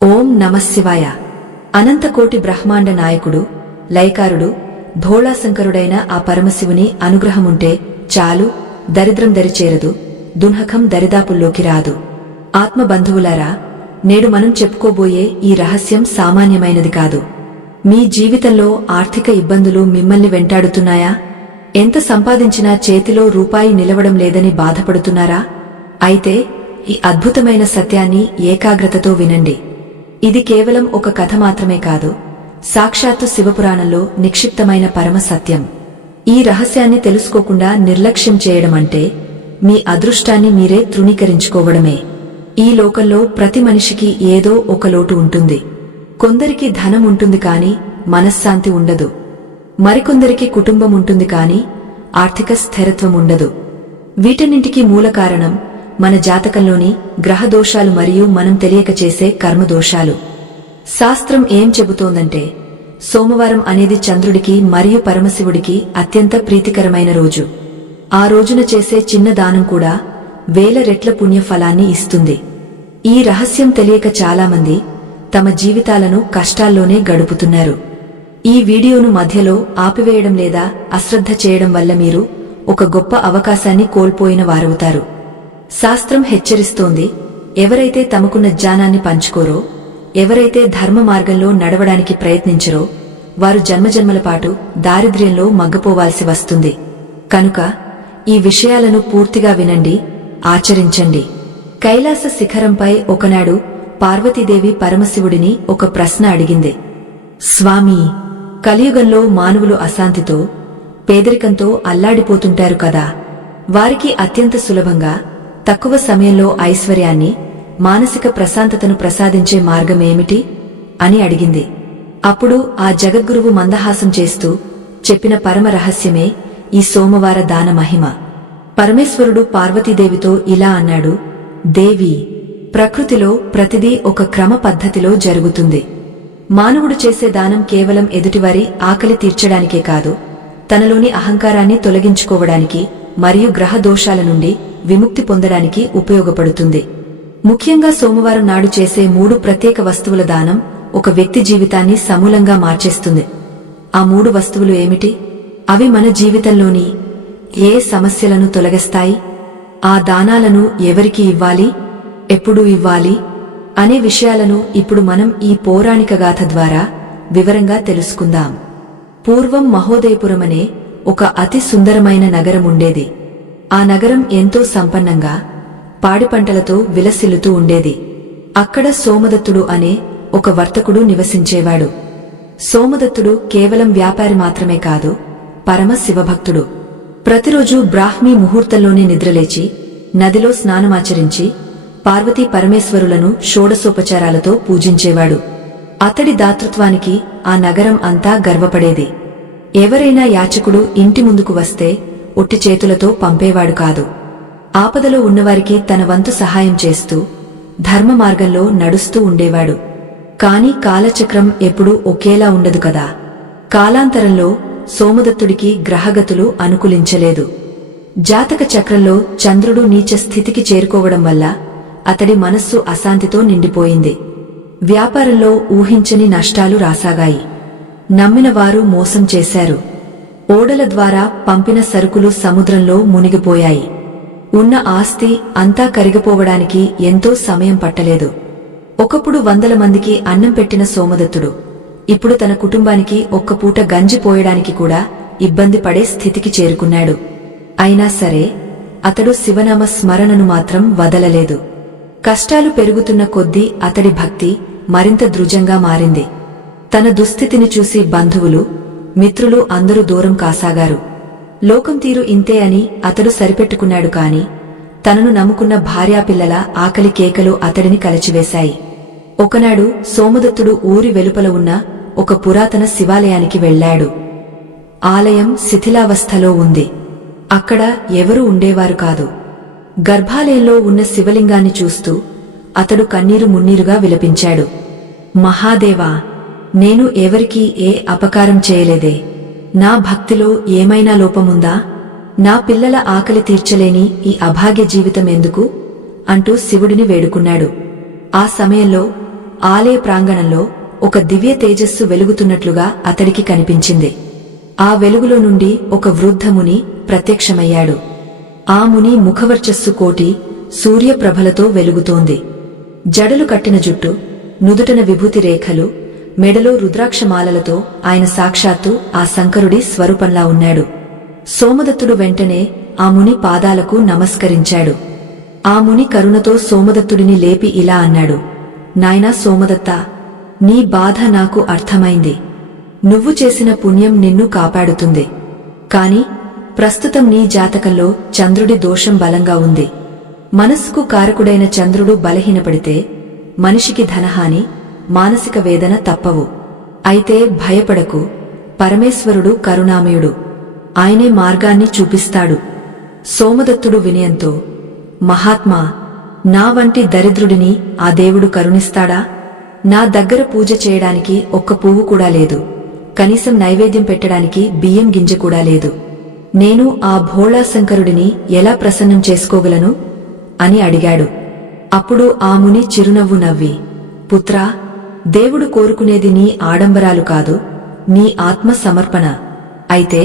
ఓం నమఃశివాయ. అనంతకోటి బ్రహ్మాండ నాయకుడు, లయకారుడు, భోళాశంకరుడైన ఆ పరమశివుని అనుగ్రహముంటే చాలు, దరిద్రం దరిచేరదు, దున్హకం దరిదాపుల్లోకి రాదు. ఆత్మబంధువులారా, నేడు మనం చెప్పుకోబోయే ఈ రహస్యం సామాన్యమైనది కాదు. మీ జీవితంలో ఆర్థిక ఇబ్బందులు మిమ్మల్ని వెంటాడుతున్నాయా? ఎంత సంపాదించినా చేతిలో రూపాయి నిలవడం లేదని బాధపడుతున్నారా? అయితే ఈ అద్భుతమైన సత్యాన్ని ఏకాగ్రతతో వినండి. ఇది కేవలం ఒక కథ మాత్రమే కాదు, సాక్షాత్తు శివపురాణంలో నిక్షిప్తమైన పరమ సత్యం. ఈ రహస్యాన్ని తెలుసుకోకుండా నిర్లక్ష్యం చేయడమంటే మీ అదృష్టాన్ని మీరే తృణీకరించుకోవడమే. ఈ లోకంలో ప్రతి మనిషికి ఏదో ఒక లోటు ఉంటుంది. కొందరికి ధనం ఉంటుంది కాని మనశ్శాంతి ఉండదు. మరికొందరికి కుటుంబం ఉంటుంది కాని ఆర్థిక స్థిరత్వం ఉండదు. వీటన్నింటికీ మూల కారణం మన జాతకంలోని గ్రహదోషాలు మరియు మనం తెలియక చేసే కర్మదోషాలు. శాస్త్రం ఏం చెబుతోందంటే, సోమవారం అనేది చంద్రుడికి మరియు పరమశివుడికి అత్యంత ప్రీతికరమైన రోజు. ఆ రోజున చేసే చిన్న దానం కూడా వేల రెట్ల పుణ్యఫలాన్ని ఇస్తుంది. ఈ రహస్యం తెలియక చాలామంది తమ జీవితాలను కష్టాల్లోనే గడుపుతున్నారు. ఈ వీడియోను మధ్యలో ఆపివేయడం లేదా అశ్రద్ధ చేయడం వల్ల మీరు ఒక గొప్ప అవకాశాన్ని కోల్పోయిన వారవుతారు. శాస్త్రం హెచ్చరిస్తోంది, ఎవరైతే తమకున్న జ్ఞానాన్ని పంచుకోరో, ఎవరైతే ధర్మ మార్గంలో నడవడానికి ప్రయత్నించరో, వారు జన్మజన్మల పాటు దారిద్ర్యంలో మగ్గపోవాల్సి వస్తుంది. కనుక ఈ విషయాలను పూర్తిగా వినండి, ఆచరించండి. కైలాస శిఖరంపై ఒకనాడు పార్వతీదేవి పరమశివుడిని ఒక ప్రశ్న అడిగింది. స్వామీ, కలియుగంలో మానవులు అశాంతితో, పేదరికంతో అల్లాడిపోతుంటారు కదా, వారికి అత్యంత సులభంగా తక్కువ సమయంలో ఐశ్వర్యాన్ని, మానసిక ప్రశాంతతను ప్రసాదించే మార్గమేమిటి అని అడిగింది. అప్పుడు ఆ జగద్గురువు మందహాసం చేస్తూ చెప్పిన పరమ రహస్యమే ఈ సోమవార దాన మహిమ. పరమేశ్వరుడు పార్వతీదేవితో ఇలా అన్నాడు, దేవి, ప్రకృతిలో ప్రతిదీ ఒక క్రమ పద్ధతిలో జరుగుతుంది. మానవుడు చేసే దానం కేవలం ఎదుటివారి ఆకలి తీర్చడానికే కాదు, తనలోని అహంకారాన్ని తొలగించుకోవడానికి మరియు గ్రహ దోషాల నుండి విముక్తి పొందడానికి ఉపయోగపడుతుంది. ముఖ్యంగా సోమవారం నాడు చేసే 3 ప్రత్యేక వస్తువుల దానం ఒక వ్యక్తి జీవితాన్ని సమూలంగా మార్చేస్తుంది. ఆ 3 వస్తువులు ఏమిటి? అవి మన జీవితంలోని ఏ సమస్యలను తొలగిస్తాయి? ఆ దానాలను ఎవరికి ఇవ్వాలి, ఎప్పుడు ఇవ్వాలి అనే విషయాలను ఇప్పుడు మనం ఈ పౌరాణిక గాథ ద్వారా వివరంగా తెలుసుకుందాం. పూర్వం మహోదయపురమనే ఒక అతి సుందరమైన నగరం ఉండేది. ఆ నగరం ఎంతో సంపన్నంగా పాడిపంటలతో విలసిల్లుతూ ఉండేది. అక్కడ సోమదత్తుడు అనే ఒక వర్తకుడు నివసించేవాడు. సోమదత్తుడు కేవలం వ్యాపారి మాత్రమే కాదు, పరమ శివభక్తుడు. ప్రతిరోజూ బ్రాహ్మీ ముహూర్తంలోనే నిద్రలేచి నదిలో స్నానమాచరించి పార్వతీ పరమేశ్వరులను షోడశోపచారాలతో పూజించేవాడు. అతడి దాతృత్వానికి ఆ నగరం అంతా గర్వపడేది. ఎవరైనా యాచకుడు ఇంటి ముందుకు వస్తే ఒట్టి చేతులతో పంపేవాడు కాదు. ఆపదలో ఉన్నవారికి తన వంతు సహాయం చేస్తూ ధర్మ మార్గంలో నడుస్తూ ఉండేవాడు. కాని కాలచక్రం ఎప్పుడూ ఒకేలా ఉండదు కదా. కాలాంతరంలో సోమదత్తుడికి గ్రహగతులు అనుకూలించలేదు. జాతక చక్రంలో చంద్రుడు నీచ స్థితికి చేరుకోవడం వల్ల అతడి మనస్సు అశాంతితో నిండిపోయింది. వ్యాపారంలో ఊహించని నష్టాలు రాసాగాయి. నమ్మిన వారు మోసం చేశారు. ఓడల ద్వారా పంపిన సరుకులు సముద్రంలో మునిగిపోయాయి. ఉన్న ఆస్తి అంతా కరిగిపోవడానికి ఎంతో సమయం పట్టలేదు. ఒకప్పుడు 100 మందికి అన్నం పెట్టిన సోమదత్తుడు ఇప్పుడు తన కుటుంబానికి ఒక్క పూట గంజి పోయడానికి కూడా ఇబ్బంది పడే స్థితికి చేరుకున్నాడు. అయినా సరే అతడు శివనామ స్మరణను మాత్రం వదలలేదు. కష్టాలు పెరుగుతున్న కొద్దీ అతడి భక్తి మరింత దృఢంగా మారింది. తన దుస్థితిని చూసి బంధువులు, మిత్రులు అందరూ దూరం కాసాగారు. లోకం తీరు ఇంతే అని అతడు సరిపెట్టుకున్నాడు కాని తనను నమ్ముకున్న భార్యాపిల్లల ఆకలి కేకలు అతడిని కలచివేశాయి. ఒకనాడు సోమదత్తుడు ఊరి వెలుపల ఉన్న ఒక పురాతన శివాలయానికి వెళ్లాడు. ఆలయం శిథిలావస్థలో ఉంది. అక్కడ ఎవరూ ఉండేవారు కాదు. గర్భాలయంలో ఉన్న శివలింగాన్ని చూస్తూ అతడు కన్నీరు మున్నీరుగా విలపించాడు. మహాదేవా, నేను ఎవరికీ ఏ అపకారం చేయలేదే. నా భక్తిలో ఏమైనా లోపముందా? నా పిల్లల ఆకలి తీర్చలేని ఈ అభాగ్య జీవితం ఎందుకు అంటూ శివుడిని వేడుకున్నాడు. ఆ సమయంలో ఆలయ ప్రాంగణంలో ఒక దివ్య తేజస్సు వెలుగుతున్నట్లుగా అతడికి కనిపించింది. ఆ వెలుగులో నుండి ఒక వృద్ధముని ప్రత్యక్షమయ్యాడు. ఆ ముని ముఖవర్చస్సు కోటి సూర్యప్రభలతో వెలుగుతోంది. జడలు కట్టిన జుట్టు, నుదుటన విభూతి రేఖలు, మెడలో రుద్రాక్షమాలలతో ఆయన సాక్షాత్తు ఆ శంకరుడి స్వరూపంలా ఉన్నాడు. సోమదత్తుడు వెంటనే ఆ ముని పాదాలకు నమస్కరించాడు. ఆ ముని కరుణతో సోమదత్తుడిని లేపి ఇలా అన్నాడు, నాయనా సోమదత్తా, నీ బాధ నాకు అర్థమైంది. నువ్వు చేసిన పుణ్యం నిన్ను కాపాడుతుంది. కాని ప్రస్తుతం నీ జాతకంలో చంద్రుడి దోషం బలంగా ఉంది. మనస్సుకు కారకుడైన చంద్రుడు బలహీనపడితే మనిషికి ధనహాని, మానసిక వేదన తప్పవు. అయితే భయపడకు, పరమేశ్వరుడు కరుణామయుడు. ఆయనే మార్గాన్ని చూపిస్తాడు. సోమదత్తుడు వినయంతో, మహాత్మా, నా వంటి దరిద్రుడిని ఆ దేవుడు కరుణిస్తాడా? నా దగ్గర పూజ చేయడానికి ఒక్క పువ్వు కూడా లేదు. కనీసం నైవేద్యం పెట్టడానికి బియ్యం గింజ కూడా లేదు. నేను ఆ భోళాశంకరుడిని ఎలా ప్రసన్నం చేసుకోగలను అని అడిగాడు. అప్పుడు ఆ ముని చిరునవ్వు నవ్వి, పుత్రా, దేవుడు కోరుకునేది నీ ఆడంబరాలు కాదు, నీ ఆత్మ సమర్పణ. అయితే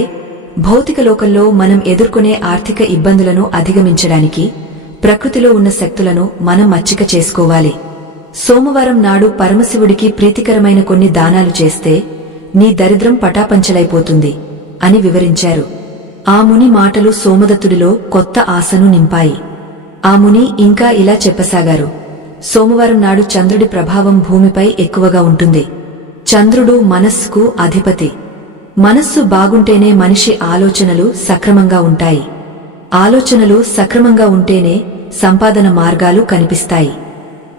భౌతిక లోకంలో మనం ఎదుర్కొనే ఆర్థిక ఇబ్బందులను అధిగమించడానికి ప్రకృతిలో ఉన్న శక్తులను మనం మచ్చిక చేసుకోవాలి. సోమవారం నాడు పరమశివుడికి ప్రీతికరమైన కొన్ని దానాలు చేస్తే నీ దరిద్రం పటాపంచలైపోతుంది అని వివరించారు. ఆ ముని మాటలు సోమదత్తుడిలో కొత్త ఆశను నింపాయి. ఆ ముని ఇంకా ఇలా చెప్పసాగారు, సోమవారం నాడు చంద్రుడి ప్రభావం భూమిపై ఎక్కువగా ఉంటుంది. చంద్రుడు మనస్సుకు అధిపతి. మనస్సు బాగుంటేనే మనిషి ఆలోచనలు సక్రమంగా ఉంటాయి. ఆలోచనలు సక్రమంగా ఉంటేనే సంపాదన మార్గాలు కనిపిస్తాయి.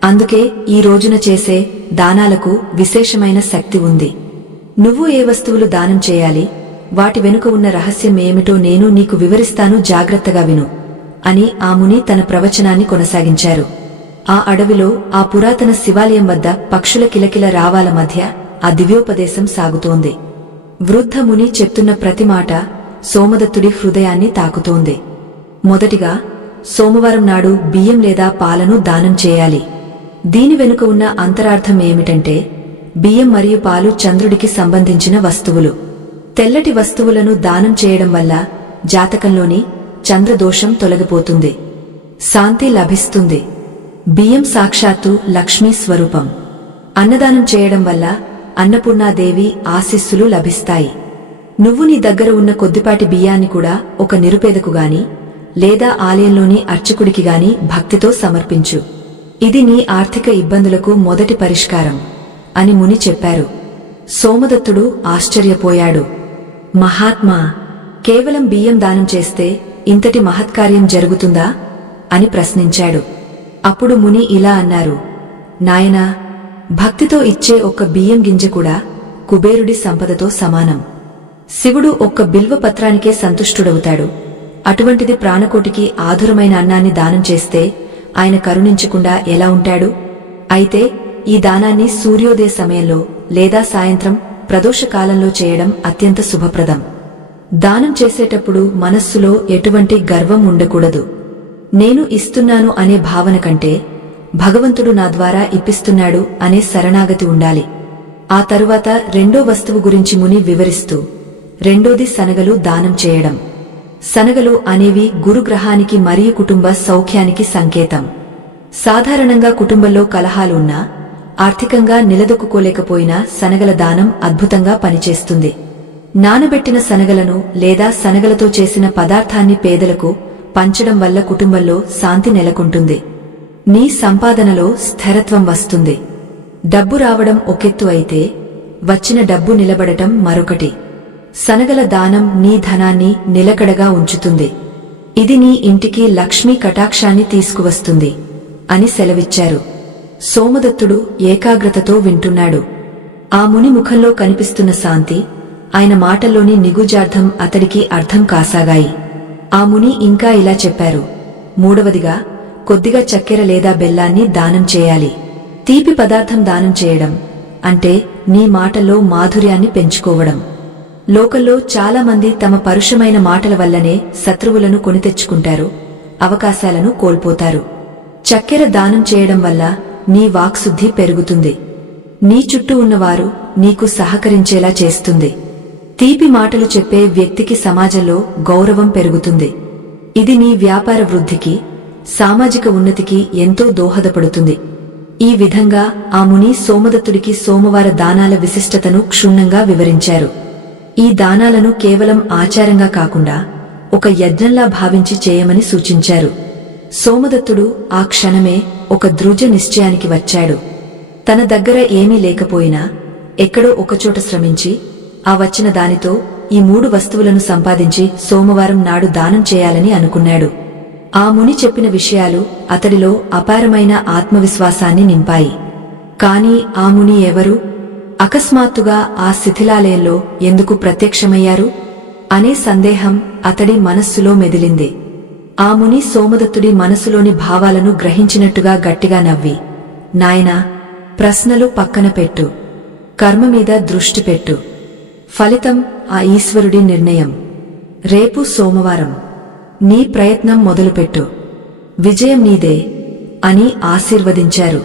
అందుకే ఈ రోజున చేసే దానాలకు విశేషమైన శక్తి ఉంది. నువ్వు ఏ వస్తువులు దానం చేయాలి, వాటి వెనుక ఉన్న రహస్యం ఏమిటో నేను నీకు వివరిస్తాను, జాగ్రత్తగా విను అని ఆ ముని తన ప్రవచనాన్ని కొనసాగించారు. ఆ అడవిలో ఆ పురాతన శివాలయం వద్ద పక్షుల కిలకిల రావాల మధ్య ఆ దివ్యోపదేశం సాగుతోంది. వృద్ధ ముని చెప్తున్న ప్రతి మాట సోమదత్తుడి హృదయాన్ని తాకుతోంది. మొదటిగా, సోమవారం నాడు బియ్యం లేదా పాలను దానం చేయాలి. దీని వెనుక ఉన్న అంతరార్థం ఏమిటంటే, బియ్యం మరియు పాలు చంద్రుడికి సంబంధించిన వస్తువులు. తెల్లటి వస్తువులను దానం చేయడం వల్ల జాతకంలోని చంద్రదోషం తొలగిపోతుంది, శాంతి లభిస్తుంది. బియ్యం సాక్షాత్తు లక్ష్మీ స్వరూపం. అన్నదానం చేయడం వల్ల అన్నపూర్ణాదేవి ఆశీస్సులు లభిస్తాయి. నువ్వు నీ దగ్గర ఉన్న కొద్దిపాటి బియ్యాన్ని కూడా ఒక నిరుపేదకు గాని లేదా ఆలయంలోని అర్చకుడికి గాని భక్తితో సమర్పించు. ఇది నీ ఆర్థిక ఇబ్బందులకు మొదటి పరిష్కారం అని ముని చెప్పారు. సోమదత్తుడు ఆశ్చర్యపోయాడు. మహాత్మా, కేవలం బియ్యం దానం చేస్తే ఇంతటి మహత్కార్యం జరుగుతుందా అని ప్రశ్నించాడు. అప్పుడు ముని ఇలా అన్నారు, నాయనా, భక్తితో ఇచ్చే ఒక్క బియ్యం గింజ కూడా కుబేరుడి సంపదతో సమానం. శివుడు ఒక్క బిల్వ పత్రానికే సంతుష్టుడవుతాడు. అటువంటిది ప్రాణకోటికి ఆధురమైన అన్నాన్ని దానం చేస్తే ఆయన కరుణించకుండా ఎలా ఉంటాడు? అయితే ఈ దానాన్ని సూర్యోదయ సమయంలో లేదా సాయంత్రం ప్రదోషకాలంలో చేయడం అత్యంత శుభప్రదం. దానం చేసేటప్పుడు మనస్సులో ఎటువంటి గర్వం ఉండకూడదు. నేను ఇస్తున్నాను అనే భావన కంటే భగవంతుడు నా ద్వారా ఇప్పిస్తున్నాడు అనే శరణాగతి ఉండాలి. ఆ తరువాత రెండో వస్తువు గురించి ముని వివరిస్తూ, రెండోది శనగలు దానం చేయడం. శనగలు అనేవి గురుగ్రహానికి మరియు కుటుంబ సౌఖ్యానికి సంకేతం. సాధారణంగా కుటుంబంలో కలహాలు ఉన్నా, ఆర్థికంగా నిలదొక్కుకోలేకపోయినా శనగల దానం అద్భుతంగా పనిచేస్తుంది. నానబెట్టిన శనగలను లేదా శనగలతో చేసిన పదార్థాన్ని పేదలకు పంచడం వల్ల కుటుంబంలో శాంతి నెలకొంటుంది. నీ సంపాదనలో స్థిరత్వం వస్తుంది. డబ్బు రావడం ఒకెత్తు అయితే వచ్చిన డబ్బు నిలబడటం మరొకటి. శనగల దానం నీ ధనాన్ని నిలకడగా ఉంచుతుంది. ఇది నీ ఇంటికి లక్ష్మీ కటాక్షాన్ని తీసుకువస్తుంది అని సెలవిచ్చారు. సోమదత్తుడు ఏకాగ్రతతో వింటున్నాడు. ఆ ముని ముఖంలో కనిపిస్తున్న శాంతి, ఆయన మాటల్లోని నిగుజార్థం అతడికి అర్థం కాసాగాయి. ఆ ముని ఇంకా ఇలా చెప్పారు, మూడవదిగా, కొద్దిగా చక్కెర లేదా బెల్లాన్ని దానం చేయాలి. తీపి పదార్థం దానం చేయడం అంటే నీ మాటల్లో మాధుర్యాన్ని పెంచుకోవడం. లోకంలో చాలా మంది తమ పరుషమైన మాటల వల్లనే శత్రువులను కొనితెచ్చుకుంటారు, అవకాశాలను కోల్పోతారు. చక్కెర దానం చేయడం వల్ల నీ వాక్శుద్ధి పెరుగుతుంది. నీ చుట్టూ ఉన్నవారు నీకు సహకరించేలా చేస్తుంది. తీపి మాటలు చెప్పే వ్యక్తికి సమాజంలో గౌరవం పెరుగుతుంది. ఇది నీ వ్యాపార వృద్ధికి, సామాజిక ఉన్నతికి ఎంతో దోహదపడుతుంది. ఈ విధంగా ఆ ముని సోమదత్తుడికి సోమవార దానాల విశిష్టతను క్షుణ్ణంగా వివరించారు. ఈ దానాలను కేవలం ఆచారంగా కాకుండా ఒక యజ్ఞంలా భావించి చేయమని సూచించారు. సోమదత్తుడు ఆ క్షణమే ఒక దృఢ నిశ్చయానికి వచ్చాడు. తన దగ్గర ఏమీ లేకపోయినా ఎక్కడో ఒకచోట శ్రమించి ఆ వచ్చిన దానితో ఈ 3 వస్తువులను సంపాదించి సోమవారం నాడు దానం చేయాలని అనుకున్నాడు. ఆ ముని చెప్పిన విషయాలు అతడిలో అపారమైన ఆత్మవిశ్వాసాన్ని నింపాయి. కాని ఆ ముని ఎవరు? అకస్మాత్తుగా ఆ శిథిలాలయంలో ఎందుకు ప్రత్యక్షమయ్యారు అనే సందేహం అతడి మనస్సులో మెదిలింది. ఆ ముని సోమదత్తుడి మనసులోని భావాలను గ్రహించినట్టుగా గట్టిగా నవ్వి, నాయనా, ప్రశ్నలు పక్కన పెట్టు, కర్మ మీద దృష్టి పెట్టు. ఫలితం ఆ ఈశ్వరుడి నిర్ణయం. రేపు సోమవారం. నీ ప్రయత్నం మొదలుపెట్టు. విజయం నీదే అని ఆశీర్వదించారు.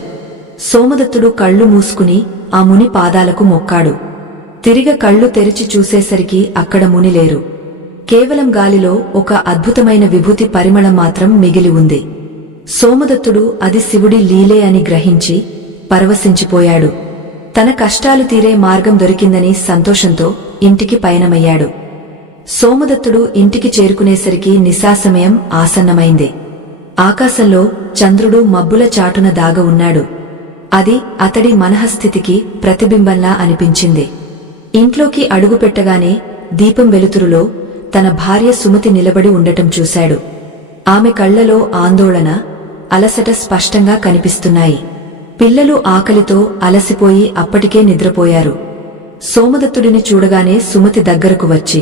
సోమదత్తుడు కళ్ళు మూసుకుని ఆ ముని పాదాలకు మొక్కాడు. తిరిగ కళ్ళు తెరిచి చూసేసరికి అక్కడ ముని లేరు. కేవలం గాలిలో ఒక అద్భుతమైన విభూతి పరిమళం మాత్రం మిగిలి ఉంది. సోమదత్తుడు అది శివుడి లీలే అని గ్రహించి పరవశించిపోయాడు. తన కష్టాలు తీరే మార్గం దొరికిందని సంతోషంతో ఇంటికి పయనమయ్యాడు. సోమదత్తుడు ఇంటికి చేరుకునేసరికి నిశాసమయం ఆసన్నమైంది. ఆకాశంలో చంద్రుడు మబ్బుల చాటున దాగ ఉన్నాడు. అది అతడి మనఃస్థితికి ప్రతిబింబంలా అనిపించింది. ఇంట్లోకి అడుగుపెట్టగానే దీపం వెలుతురులో తన భార్య సుమతి నిలబడి ఉండటం చూశాడు. ఆమె కళ్లలో ఆందోళన, అలసట స్పష్టంగా కనిపిస్తున్నాయి. పిల్లలు ఆకలితో అలసిపోయి అప్పటికే నిద్రపోయారు. సోమదత్తుడిని చూడగానే సుమతి దగ్గరకు వచ్చి,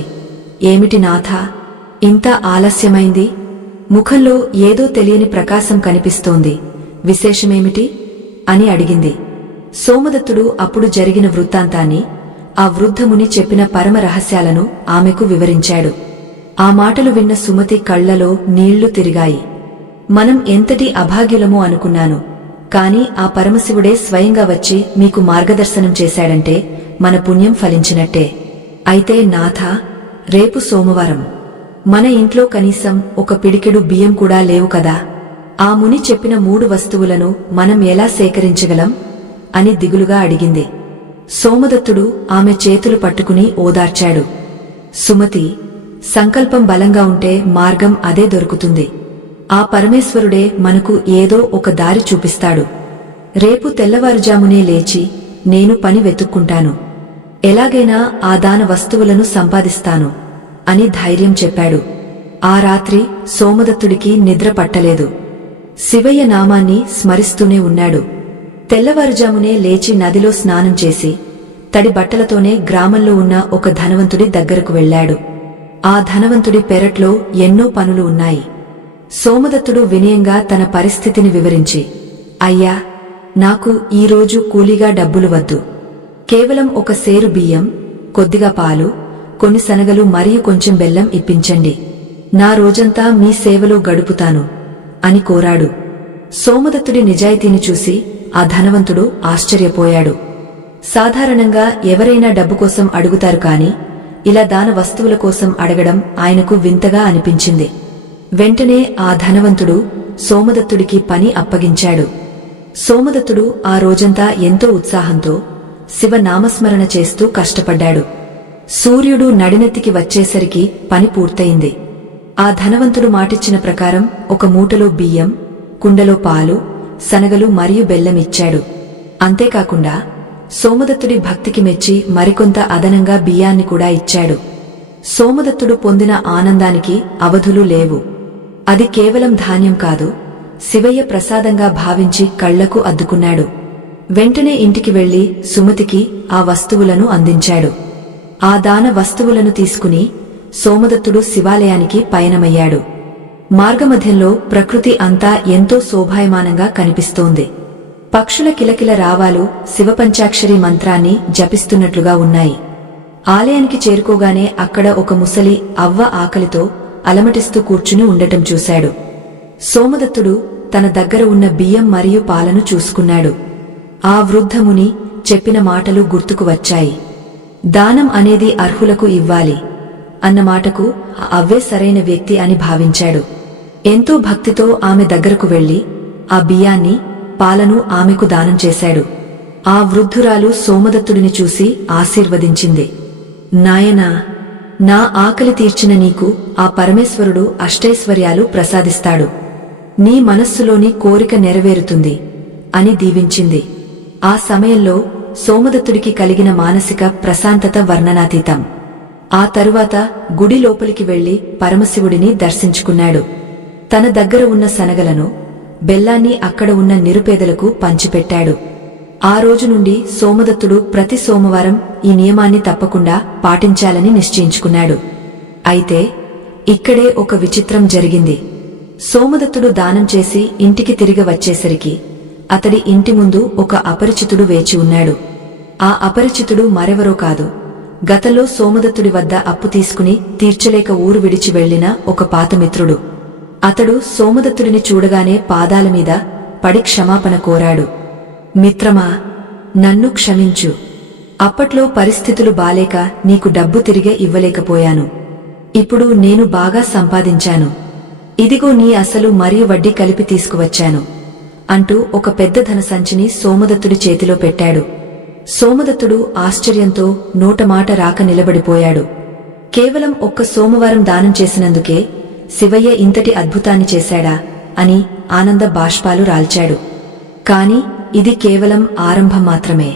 ఏమిటి నాథా, ఇంత ఆలస్యమైంది? ముఖంలో ఏదో తెలియని ప్రకాశం కనిపిస్తోంది. విశేషమేమిటి అని అడిగింది. సోమదత్తుడు అప్పుడు జరిగిన వృత్తాంతాన్ని, ఆ వృద్ధముని చెప్పిన పరమ రహస్యాలను ఆమెకు వివరించాడు. ఆ మాటలు విన్న సుమతి కళ్లలో నీళ్లు తిరిగాయి. మనం ఎంతటి అభాగ్యులమో అనుకున్నాను. కాని ఆ పరమశివుడే స్వయంగా వచ్చి మీకు మార్గదర్శనం చేశాడంటే మన పుణ్యం ఫలించినట్టే. అయితే నాథా, రేపు సోమవారం. మన ఇంట్లో కనీసం ఒక పిడికెడు బియ్యం కూడా లేవు కదా. ఆ ముని చెప్పిన 3 వస్తువులను మనం ఎలా సేకరించగలం అని దిగులుగా అడిగింది. సోమదత్తుడు ఆమె చేతులు పట్టుకుని ఓదార్చాడు. సుమతి, సంకల్పం బలంగా ఉంటే మార్గం అదే దొరుకుతుంది. ఆ పరమేశ్వరుడే మనకు ఏదో ఒక దారి చూపిస్తాడు. రేపు తెల్లవారుజామునే లేచి నేను పని వెతుక్కుంటాను. ఎలాగైనా ఆ దాన వస్తువులను సంపాదిస్తాను అని ధైర్యం చెప్పాడు. ఆ రాత్రి సోమదత్తుడికి నిద్ర పట్టలేదు. శివయ్య నామాన్ని స్మరిస్తూనే ఉన్నాడు. తెల్లవారుజామునే లేచి నదిలో స్నానం చేసి తడి బట్టలతోనే గ్రామంలో ఉన్న ఒక ధనవంతుడి దగ్గరకు వెళ్లాడు. ఆ ధనవంతుడి పెరట్లో ఎన్నో పనులు ఉన్నాయి. సోమదత్తుడు వినయంగా తన పరిస్థితిని వివరించి, అయ్యా, నాకు ఈరోజు కూలీగా డబ్బులు వద్దు. కేవలం ఒక సేరు బియ్యం, కొద్దిగా పాలు, కొన్ని శనగలు మరియు కొంచెం బెల్లం ఇప్పించండి. నా రోజంతా మీ సేవలో గడుపుతాను అని కోరాడు. సోమదత్తుడి నిజాయితీని చూసి ఆ ధనవంతుడు ఆశ్చర్యపోయాడు. సాధారణంగా ఎవరైనా డబ్బు కోసం అడుగుతారు కాని ఇలా దాన వస్తువుల కోసం అడగడం ఆయనకు వింతగా అనిపించింది. వెంటనే ఆ ధనవంతుడు సోమదత్తుడికి పని అప్పగించాడు. సోమదత్తుడు ఆ రోజంతా ఎంతో ఉత్సాహంతో శివనామస్మరణ చేస్తూ కష్టపడ్డాడు. సూర్యుడు నడినెత్తికి వచ్చేసరికి పని పూర్తయింది. ఆ ధనవంతుడు మాటిచ్చిన ప్రకారం ఒక మూటలో బియ్యం, కుండలో పాలు, శనగలు మరియు బెల్లం ఇచ్చాడు. అంతేకాకుండా సోమదత్తుడి భక్తికి మెచ్చి మరికొంత అదనంగా బియ్యాన్ని కూడా ఇచ్చాడు. సోమదత్తుడు పొందిన ఆనందానికి అవధులు లేవు. అది కేవలం ధాన్యం కాదు, శివయ్య ప్రసాదంగా భావించి కళ్లకు అద్దుకున్నాడు. వెంటనే ఇంటికి వెళ్లి సుమతికి ఆ వస్తువులను అందించాడు. ఆ దాన వస్తువులను తీసుకుని సోమదత్తుడు శివాలయానికి పయనమయ్యాడు. మార్గమధ్యంలో ప్రకృతి అంతా ఎంతో శోభాయమానంగా కనిపిస్తోంది. పక్షుల కిలకిల రావాలు శివపంచాక్షరి మంత్రాన్ని జపిస్తున్నట్లుగా ఉన్నాయి. ఆలయానికి చేరుకోగానే అక్కడ ఒక ముసలి అవ్వ ఆకలితో అలమటిస్తూ కూర్చుని ఉండటం చూశాడు. సోమదత్తుడు తన దగ్గర ఉన్న బియ్యం మరియు పాలను చూసుకున్నాడు. ఆ వృద్ధముని చెప్పిన మాటలు గుర్తుకు వచ్చాయి. దానం అనేది అర్హులకు ఇవ్వాలి అన్న మాటకు అవ్వే సరైన వ్యక్తి అని భావించాడు. ఎంతో భక్తితో ఆమె దగ్గరకు వెళ్లి ఆ బియ్యాన్ని, పాలను ఆమెకు దానం చేశాడు. ఆ వృద్ధురాలు సోమదత్తుడిని చూసి ఆశీర్వదించింది. నాయనా, నా ఆకలి తీర్చిన నీకు ఆ పరమేశ్వరుడు అష్టైశ్వర్యాలు ప్రసాదిస్తాడు. నీ మనస్సులోని కోరిక నెరవేరుతుంది అని దీవించింది. ఆ సమయంలో సోమదత్తుడికి కలిగిన మానసిక ప్రశాంతత వర్ణనాతీతం. ఆ తరువాత గుడి లోపలికి వెళ్లి పరమశివుడిని దర్శించుకున్నాడు. తన దగ్గర ఉన్న శనగలను, బెల్లాన్ని అక్కడ ఉన్న నిరుపేదలకు పంచిపెట్టాడు. ఆ రోజు నుండి సోమదత్తుడు ప్రతి సోమవారం ఈ నియమాన్ని తప్పకుండా పాటించాలని నిశ్చయించుకున్నాడు. అయితే ఇక్కడే ఒక విచిత్రం జరిగింది. సోమదత్తుడు దానం చేసి ఇంటికి తిరిగి వచ్చేసరికి అతడి ఇంటి ముందు ఒక అపరిచితుడు వేచి ఉన్నాడు. ఆ అపరిచితుడు మరెవరో కాదు, గతంలో సోమదత్తుడి వద్ద అప్పు తీసుకుని తీర్చలేక ఊరు విడిచి వెళ్లిన ఒక పాతమిత్రుడు. అతడు సోమదత్తుడిని చూడగానే పాదాల మీద పడి క్షమాపణ కోరాడు. మిత్రమా, నన్ను క్షమించు. అప్పట్లో పరిస్థితులు బాలేక నీకు డబ్బు తిరిగే ఇవ్వలేకపోయాను. ఇప్పుడు నేను బాగా సంపాదించాను. ఇదిగో నీ అసలు మరియు వడ్డీ కలిపి తీసుకువచ్చాను అంటూ ఒక పెద్ద ధనసంచిని సోమదత్తుడి చేతిలో పెట్టాడు. సోమదత్తుడు ఆశ్చర్యంతో నోటమాట రాక నిలబడిపోయాడు. కేవలం ఒక్క సోమవారం దానం చేసినందుకే శివయ్య ఇంతటి అద్భుతాన్ని చేశాడా అని ఆనంద బాష్పాలు రాల్చాడు. కాని ఇది కేవలం ఆరంభం మాత్రమే.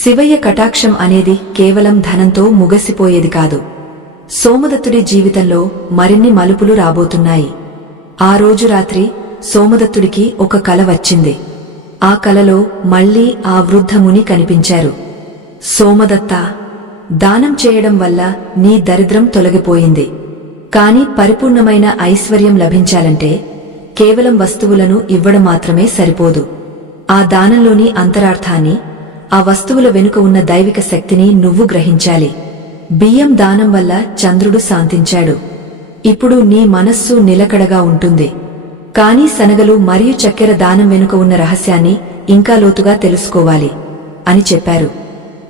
శివయ్య కటాక్షం అనేది కేవలం ధనంతో ముగసిపోయేది కాదు. సోమదత్తుడి జీవితంలో మరిన్ని మలుపులు రాబోతున్నాయి. ఆ రోజు రాత్రి సోమదత్తుడికి ఒక కల వచ్చింది. ఆ కలలో మళ్లీ ఆ వృద్ధముని కనిపించారు. సోమదత్త, దానం చేయడం వల్ల నీ దరిద్రం తొలగిపోయింది. కాని పరిపూర్ణమైన ఐశ్వర్యం లభించాలంటే కేవలం వస్తువులను ఇవ్వడం మాత్రమే సరిపోదు. ఆ దానంలోని అంతరార్థాన్ని, ఆ వస్తువుల వెనుక ఉన్న దైవిక శక్తిని నువ్వు గ్రహించాలి. బియ్యం దానం వల్ల చంద్రుడు శాంతించాడు. ఇప్పుడు నీ మనస్సు నిలకడగా ఉంటుంది. కాని శనగలు మరియు చక్కెర దానం వెనుక ఉన్న రహస్యాన్ని ఇంకా లోతుగా తెలుసుకోవాలి అని చెప్పారు.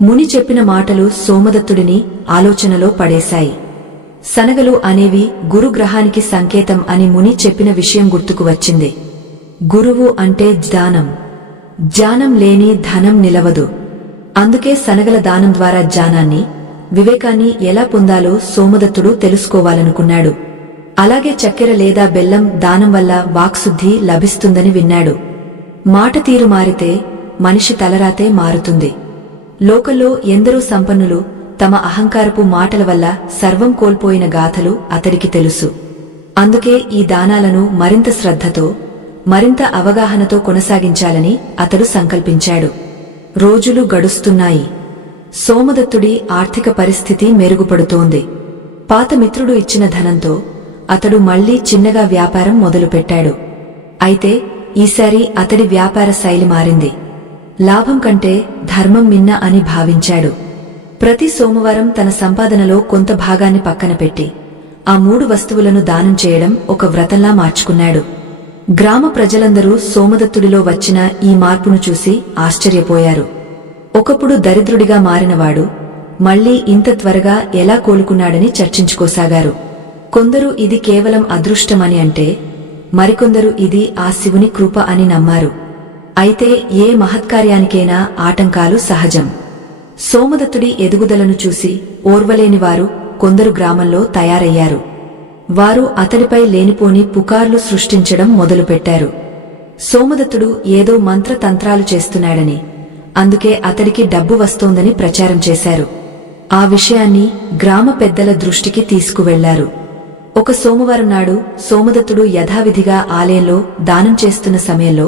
ముని చెప్పిన మాటలు సోమదత్తుడిని ఆలోచనలో పడేశాయి. శనగలు అనేవి గురుగ్రహానికి సంకేతం అని ముని చెప్పిన విషయం గుర్తుకు వచ్చింది. గురువు అంటే జ్ఞానం. జ్ఞానం లేని ధనం నిలవదు. అందుకే శనగల దానం ద్వారా జ్ఞానాన్ని, వివేకాన్ని ఎలా పొందాలో సోమదత్తుడు తెలుసుకోవాలనుకున్నాడు. అలాగే చక్కెర లేదా బెల్లం దానం వల్ల వాక్శుద్ధి లభిస్తుందని విన్నాడు. మాట తీరు మారితే మనిషి తలరాతే మారుతుంది. లోకంలో ఎందరో సంపన్నులు తమ అహంకారపు మాటల వల్ల సర్వం కోల్పోయిన గాథలు అతడికి తెలుసు. అందుకే ఈ దానాలను మరింత శ్రద్ధతో, మరింత అవగాహనతో కొనసాగించాలని అతడు సంకల్పించాడు. రోజులు గడుస్తున్నాయి. సోమదత్తుడి ఆర్థిక పరిస్థితి మెరుగుపడుతోంది. పాత మిత్రుడు ఇచ్చిన ధనంతో అతడు మళ్లీ చిన్నగా వ్యాపారం మొదలుపెట్టాడు. అయితే ఈసారి అతడి వ్యాపార శైలి మారింది. లాభం కంటే ధర్మం మిన్న అని భావించాడు. ప్రతి సోమవారం తన సంపాదనలో కొంత భాగాన్ని పక్కన పెట్టి ఆ 3 వస్తువులను దానం చేయడం ఒక వ్రతంలా మార్చుకున్నాడు. గ్రామ ప్రజలందరూ సోమదత్తుడిలో వచ్చిన ఈ మార్పును చూసి ఆశ్చర్యపోయారు. ఒకప్పుడు దరిద్రుడిగా మారినవాడు మళ్లీ ఇంత త్వరగా ఎలా కోలుకున్నాడని చర్చించుకోసాగారు. కొందరు ఇది కేవలం అదృష్టమని అంటే, మరికొందరు ఇది ఆ శివుని కృప అని నమ్మారు. అయితే ఏ మహత్కార్యానికైనా ఆటంకాలు సహజం. సోమదత్తుడి ఎదుగుదలను చూసి ఓర్వలేనివారు కొందరు గ్రామంలో తయారయ్యారు. వారు అతడిపై లేనిపోని పుకార్లు సృష్టించడం మొదలుపెట్టారు. సోమదత్తుడు ఏదో మంత్రతంత్రాలు చేస్తున్నాడని, అందుకే అతడికి డబ్బు వస్తోందని ప్రచారం చేశారు. ఆ విషయాన్ని గ్రామ పెద్దల దృష్టికి తీసుకువెళ్లారు. ఒక సోమవారం నాడు సోమదత్తుడు యథావిధిగా ఆలయంలో దానం చేస్తున్న సమయంలో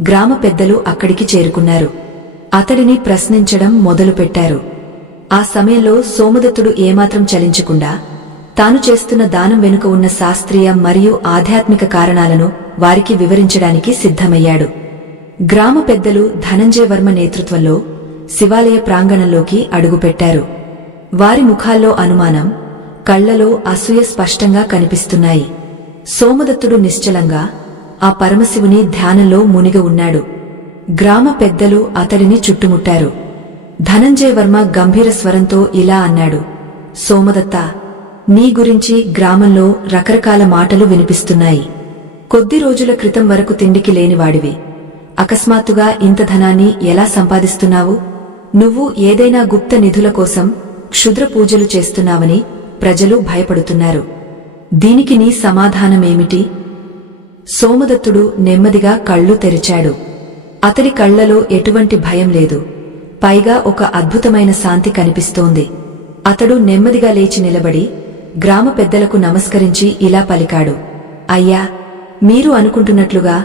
గ్రామ పెద్దలు అక్కడికి చేరుకున్నారు. అతడిని ప్రశ్నించడం మొదలుపెట్టారు. ఆ సమయంలో సోమదత్తుడు ఏమాత్రం చలించకుండా తాను చేస్తున్న దానం వెనుక ఉన్న శాస్త్రీయ మరియు ఆధ్యాత్మిక కారణాలను వారికి వివరించడానికి సిద్ధమయ్యాడు. గ్రామ పెద్దలు ధనంజయవర్మ నేతృత్వంలో శివాలయ ప్రాంగణంలోకి అడుగుపెట్టారు. వారి ముఖాల్లో అనుమానం, కళ్లలో అసూయ స్పష్టంగా కనిపిస్తున్నాయి. సోమదత్తుడు నిశ్చలంగా ఆ పరమశివుని ధ్యానంలో మునిగి ఉన్నాడు. గ్రామ పెద్దలు అతడిని చుట్టుముట్టారు. ధనంజయ వర్మ గంభీర స్వరంతో ఇలా అన్నాడు, సోమదత్త, నీ గురించి గ్రామంలో రకరకాల మాటలు వినిపిస్తున్నాయి. కొద్ది రోజుల క్రితం వరకు తిండికి లేనివాడివి. అకస్మాత్తుగా ఇంత ధనాన్ని ఎలా సంపాదిస్తున్నావు? నువ్వు ఏదైనా గుప్త నిధుల కోసం క్షుద్ర పూజలు చేస్తున్నావని ప్రజలు భయపడుతున్నారు. దీనికి నీ సమాధానమేమిటి? సోమదత్తుడు నెమ్మదిగా కళ్ళు తెరిచాడు. అతడి కళ్లలో ఎటువంటి భయం లేదు, పైగా ఒక అద్భుతమైన శాంతి కనిపిస్తోంది. అతడు నెమ్మదిగా లేచి నిలబడి గ్రామ పెద్దలకు నమస్కరించి ఇలా పలికాడు, అయ్యా, మీరు అనుకుంటున్నట్లుగా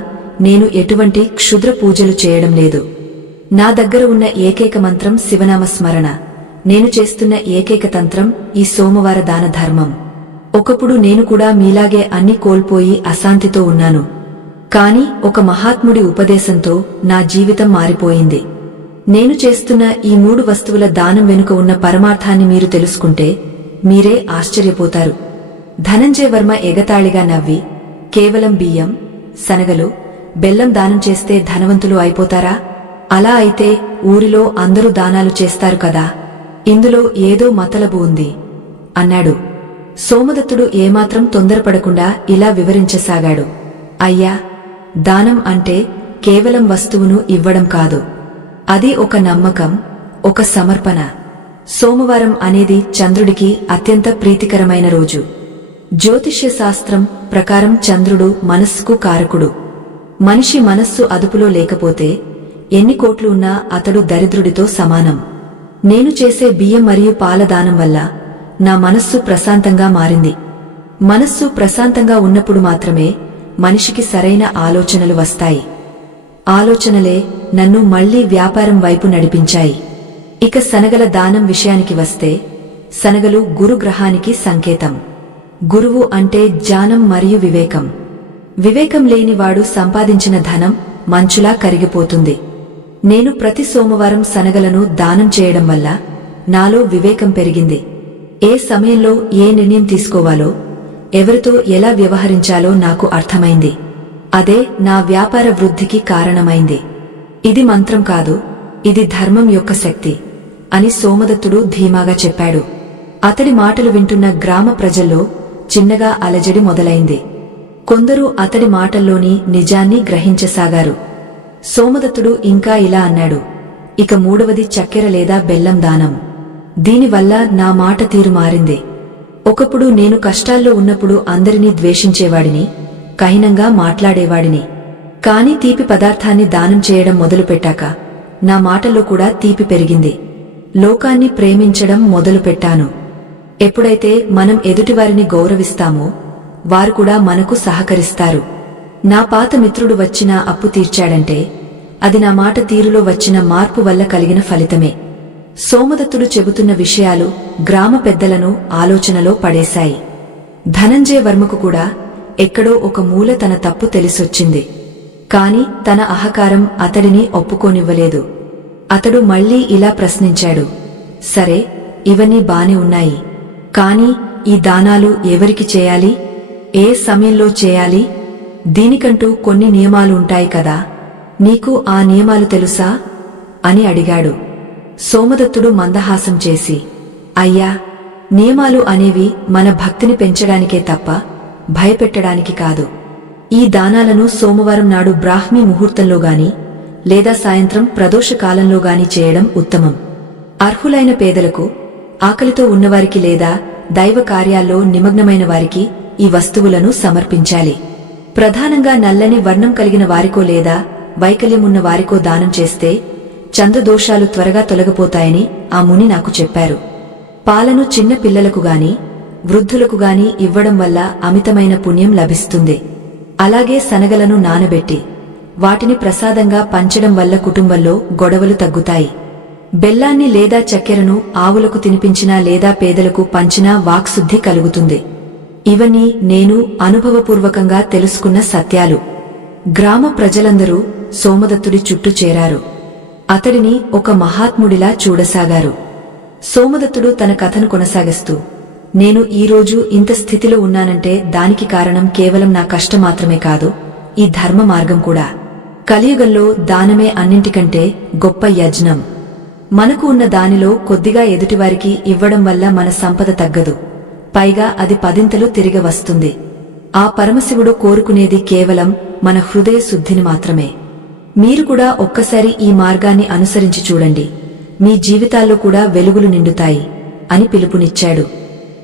నేను ఎటువంటి క్షుద్ర పూజలు చేయడం లేదు. నా దగ్గర ఉన్న ఏకైక మంత్రం శివనామ స్మరణ. నేను చేస్తున్న ఏకైక తంత్రం ఈ సోమవార దాన ధర్మం. ఒకప్పుడు నేను కూడా మీలాగే అన్ని కోల్పోయి అశాంతితో ఉన్నాను. కాని ఒక మహాత్ముడి ఉపదేశంతో నా జీవితం మారిపోయింది. నేను చేస్తున్న ఈ 3 వస్తువుల దానం వెనుక ఉన్న పరమార్థాన్ని మీరు తెలుసుకుంటే మీరే ఆశ్చర్యపోతారు. ధనంజయ వర్మ ఎగతాళిగా నవ్వి, కేవలం బియ్యం, శనగలు, బెల్లం దానం చేస్తే ధనవంతులు అయిపోతారా? అలా అయితే ఊరిలో అందరూ దానాలు చేస్తారు కదా. ఇందులో ఏదో మతలబు ఉంది అన్నాడు. సోమదత్తుడు ఏమాత్రం తొందరపడకుండా ఇలా వివరించసాగాడు, అయ్యా, దానం అంటే కేవలం వస్తువును ఇవ్వడం కాదు. అది ఒక నమ్మకం, ఒక సమర్పణ. సోమవారం అనేది చంద్రుడికి అత్యంత ప్రీతికరమైన రోజు. జ్యోతిష్య శాస్త్రం ప్రకారం చంద్రుడు మనస్సుకు కారకుడు. మనిషి మనస్సు అదుపులో లేకపోతే ఎన్ని కోట్లు ఉన్నా అతడు దరిద్రుడితో సమానం. నేను చేసే బియ్యం మరియు పాల దానం వల్ల నా మనస్సు ప్రశాంతంగా మారింది. మనస్సు ప్రశాంతంగా ఉన్నప్పుడు మాత్రమే మనిషికి సరైన ఆలోచనలు వస్తాయి. ఆలోచనలే నన్ను మళ్లీ వ్యాపారం వైపు నడిపించాయి. ఇక శనగల దానం విషయానికి వస్తే, శనగలు గురుగ్రహానికి సంకేతం. గురువు అంటే జ్ఞానం మరియు వివేకం. వివేకం లేనివాడు సంపాదించిన ధనం మంచులా కరిగిపోతుంది. నేను ప్రతి సోమవారం శనగలను దానం చేయడం వల్ల నాలో వివేకం పెరిగింది. ఏ సమయంలో ఏ నిర్ణయం తీసుకోవాలో, ఎవరితో ఎలా వ్యవహరించాలో నాకు అర్థమైంది. అదే నా వ్యాపార వృద్ధికి కారణమైంది. ఇది మంత్రం కాదు, ఇది ధర్మం యొక్క శక్తి అని సోమదత్తుడు ధీమాగా చెప్పాడు. అతడి మాటలు వింటున్న గ్రామ ప్రజల్లో చిన్నగా అలజడి మొదలైంది. కొందరు అతడి మాటల్లోని నిజాన్ని గ్రహించసాగారు. సోమదత్తుడు ఇంకా ఇలా అన్నాడు, ఇక 3వది చక్కెర లేదా బెల్లం దానం. దీనివల్ల నా మాట తీరు మారింది. ఒకప్పుడు నేను కష్టాల్లో ఉన్నప్పుడు అందరినీ ద్వేషించేవాడిని, కఠినంగా మాట్లాడేవాడిని. కాని తీపి పదార్థాన్ని దానం చేయడం మొదలుపెట్టాక నా మాటల్లో కూడా తీపి పెరిగింది. లోకాన్ని ప్రేమించడం మొదలుపెట్టాను. ఎప్పుడైతే మనం ఎదుటివారిని గౌరవిస్తామో వారు కూడా మనకు సహకరిస్తారు. నా పాత మిత్రుడు వచ్చిన అప్పు తీర్చాడంటే అది నా మాట తీరులో వచ్చిన మార్పు వల్ల కలిగిన ఫలితమే. సోమదత్తుడు చెబుతున్న విషయాలు గ్రామ పెద్దలను ఆలోచనలో పడేశాయి. ధనంజయ వర్మకు కూడా ఎక్కడో ఒక మూల తన తప్పు తెలిసొచ్చింది. కాని తన అహంకారం అతడిని ఒప్పుకోనివ్వలేదు. అతడు మళ్లీ ఇలా ప్రశ్నించాడు, సరే, ఇవన్నీ బానే ఉన్నాయి. కాని ఈ దానాలు ఎవరికి చేయాలి? ఏ సమయంలో చేయాలి? దీనికంటూ కొన్ని నియమాలు ఉంటాయి కదా, నీకు ఆ నియమాలు తెలుసా అని అడిగాడు. సోమదత్తుడు మందహాసం చేసి, అయ్యా, నియమాలు అనేవి మన భక్తిని పెంచడానికే తప్ప భయపెట్టడానికి కాదు. ఈ దానాలను సోమవారం నాడు బ్రాహ్మీ ముహూర్తంలోగాని లేదా సాయంత్రం ప్రదోష కాలంలోగాని చేయడం ఉత్తమం. అర్హులైన పేదలకు, ఆకలితో ఉన్నవారికి లేదా దైవ కార్యాల్లో నిమగ్నమైన వారికి ఈ వస్తువులను సమర్పించాలి. ప్రధానంగా నల్లని వర్ణం కలిగిన వారికో లేదా వైకల్యమున్న వారికో దానం చేస్తే చంద్రదోషాలు త్వరగా తొలగిపోతాయని ఆ ముని నాకు చెప్పారు. పాలను చిన్న పిల్లలకు గాని వృద్ధులకు గాని ఇవ్వడం వల్ల అమితమైన పుణ్యం లభిస్తుంది. అలాగే శనగలను నానబెట్టి వాటిని ప్రసాదంగా పంచడం వల్ల కుటుంబంలో గొడవలు తగ్గుతాయి. బెల్లాన్ని లేదా చక్కెరను ఆవులకు తినిపించినా లేదా పేదలకు పంచినా వాక్శుద్ధి కలుగుతుంది. ఇవన్నీ నేను అనుభవపూర్వకంగా తెలుసుకున్న సత్యాలు. గ్రామ ప్రజలందరూ సోమదత్తుడి చుట్టూ చేరారు. అతడిని ఒక మహాత్ముడిలా చూడసాగారు. సోమదత్తుడు తన కథను కొనసాగిస్తూ, నేను ఈరోజు ఇంత స్థితిలో ఉన్నానంటే దానికి కారణం కేవలం నా కష్టం మాత్రమే కాదు, ఈ ధర్మ మార్గం కూడా. కలియుగంలో దానమే అన్నింటికంటే గొప్ప యజ్ఞం. మనకు ఉన్న దానిలో కొద్దిగా ఎదుటివారికి ఇవ్వడం వల్ల మన సంపద తగ్గదు, పైగా అది పదింతలు తిరిగి వస్తుంది. ఆ పరమశివుడు కోరుకునేది కేవలం మన హృదయ శుద్ధిని మాత్రమే. మీరు కూడా ఒక్కసారి ఈ మార్గాన్ని అనుసరించి చూడండి, మీ జీవితాల్లో కూడా వెలుగులు నిండుతాయి అని పిలుపునిచ్చాడు.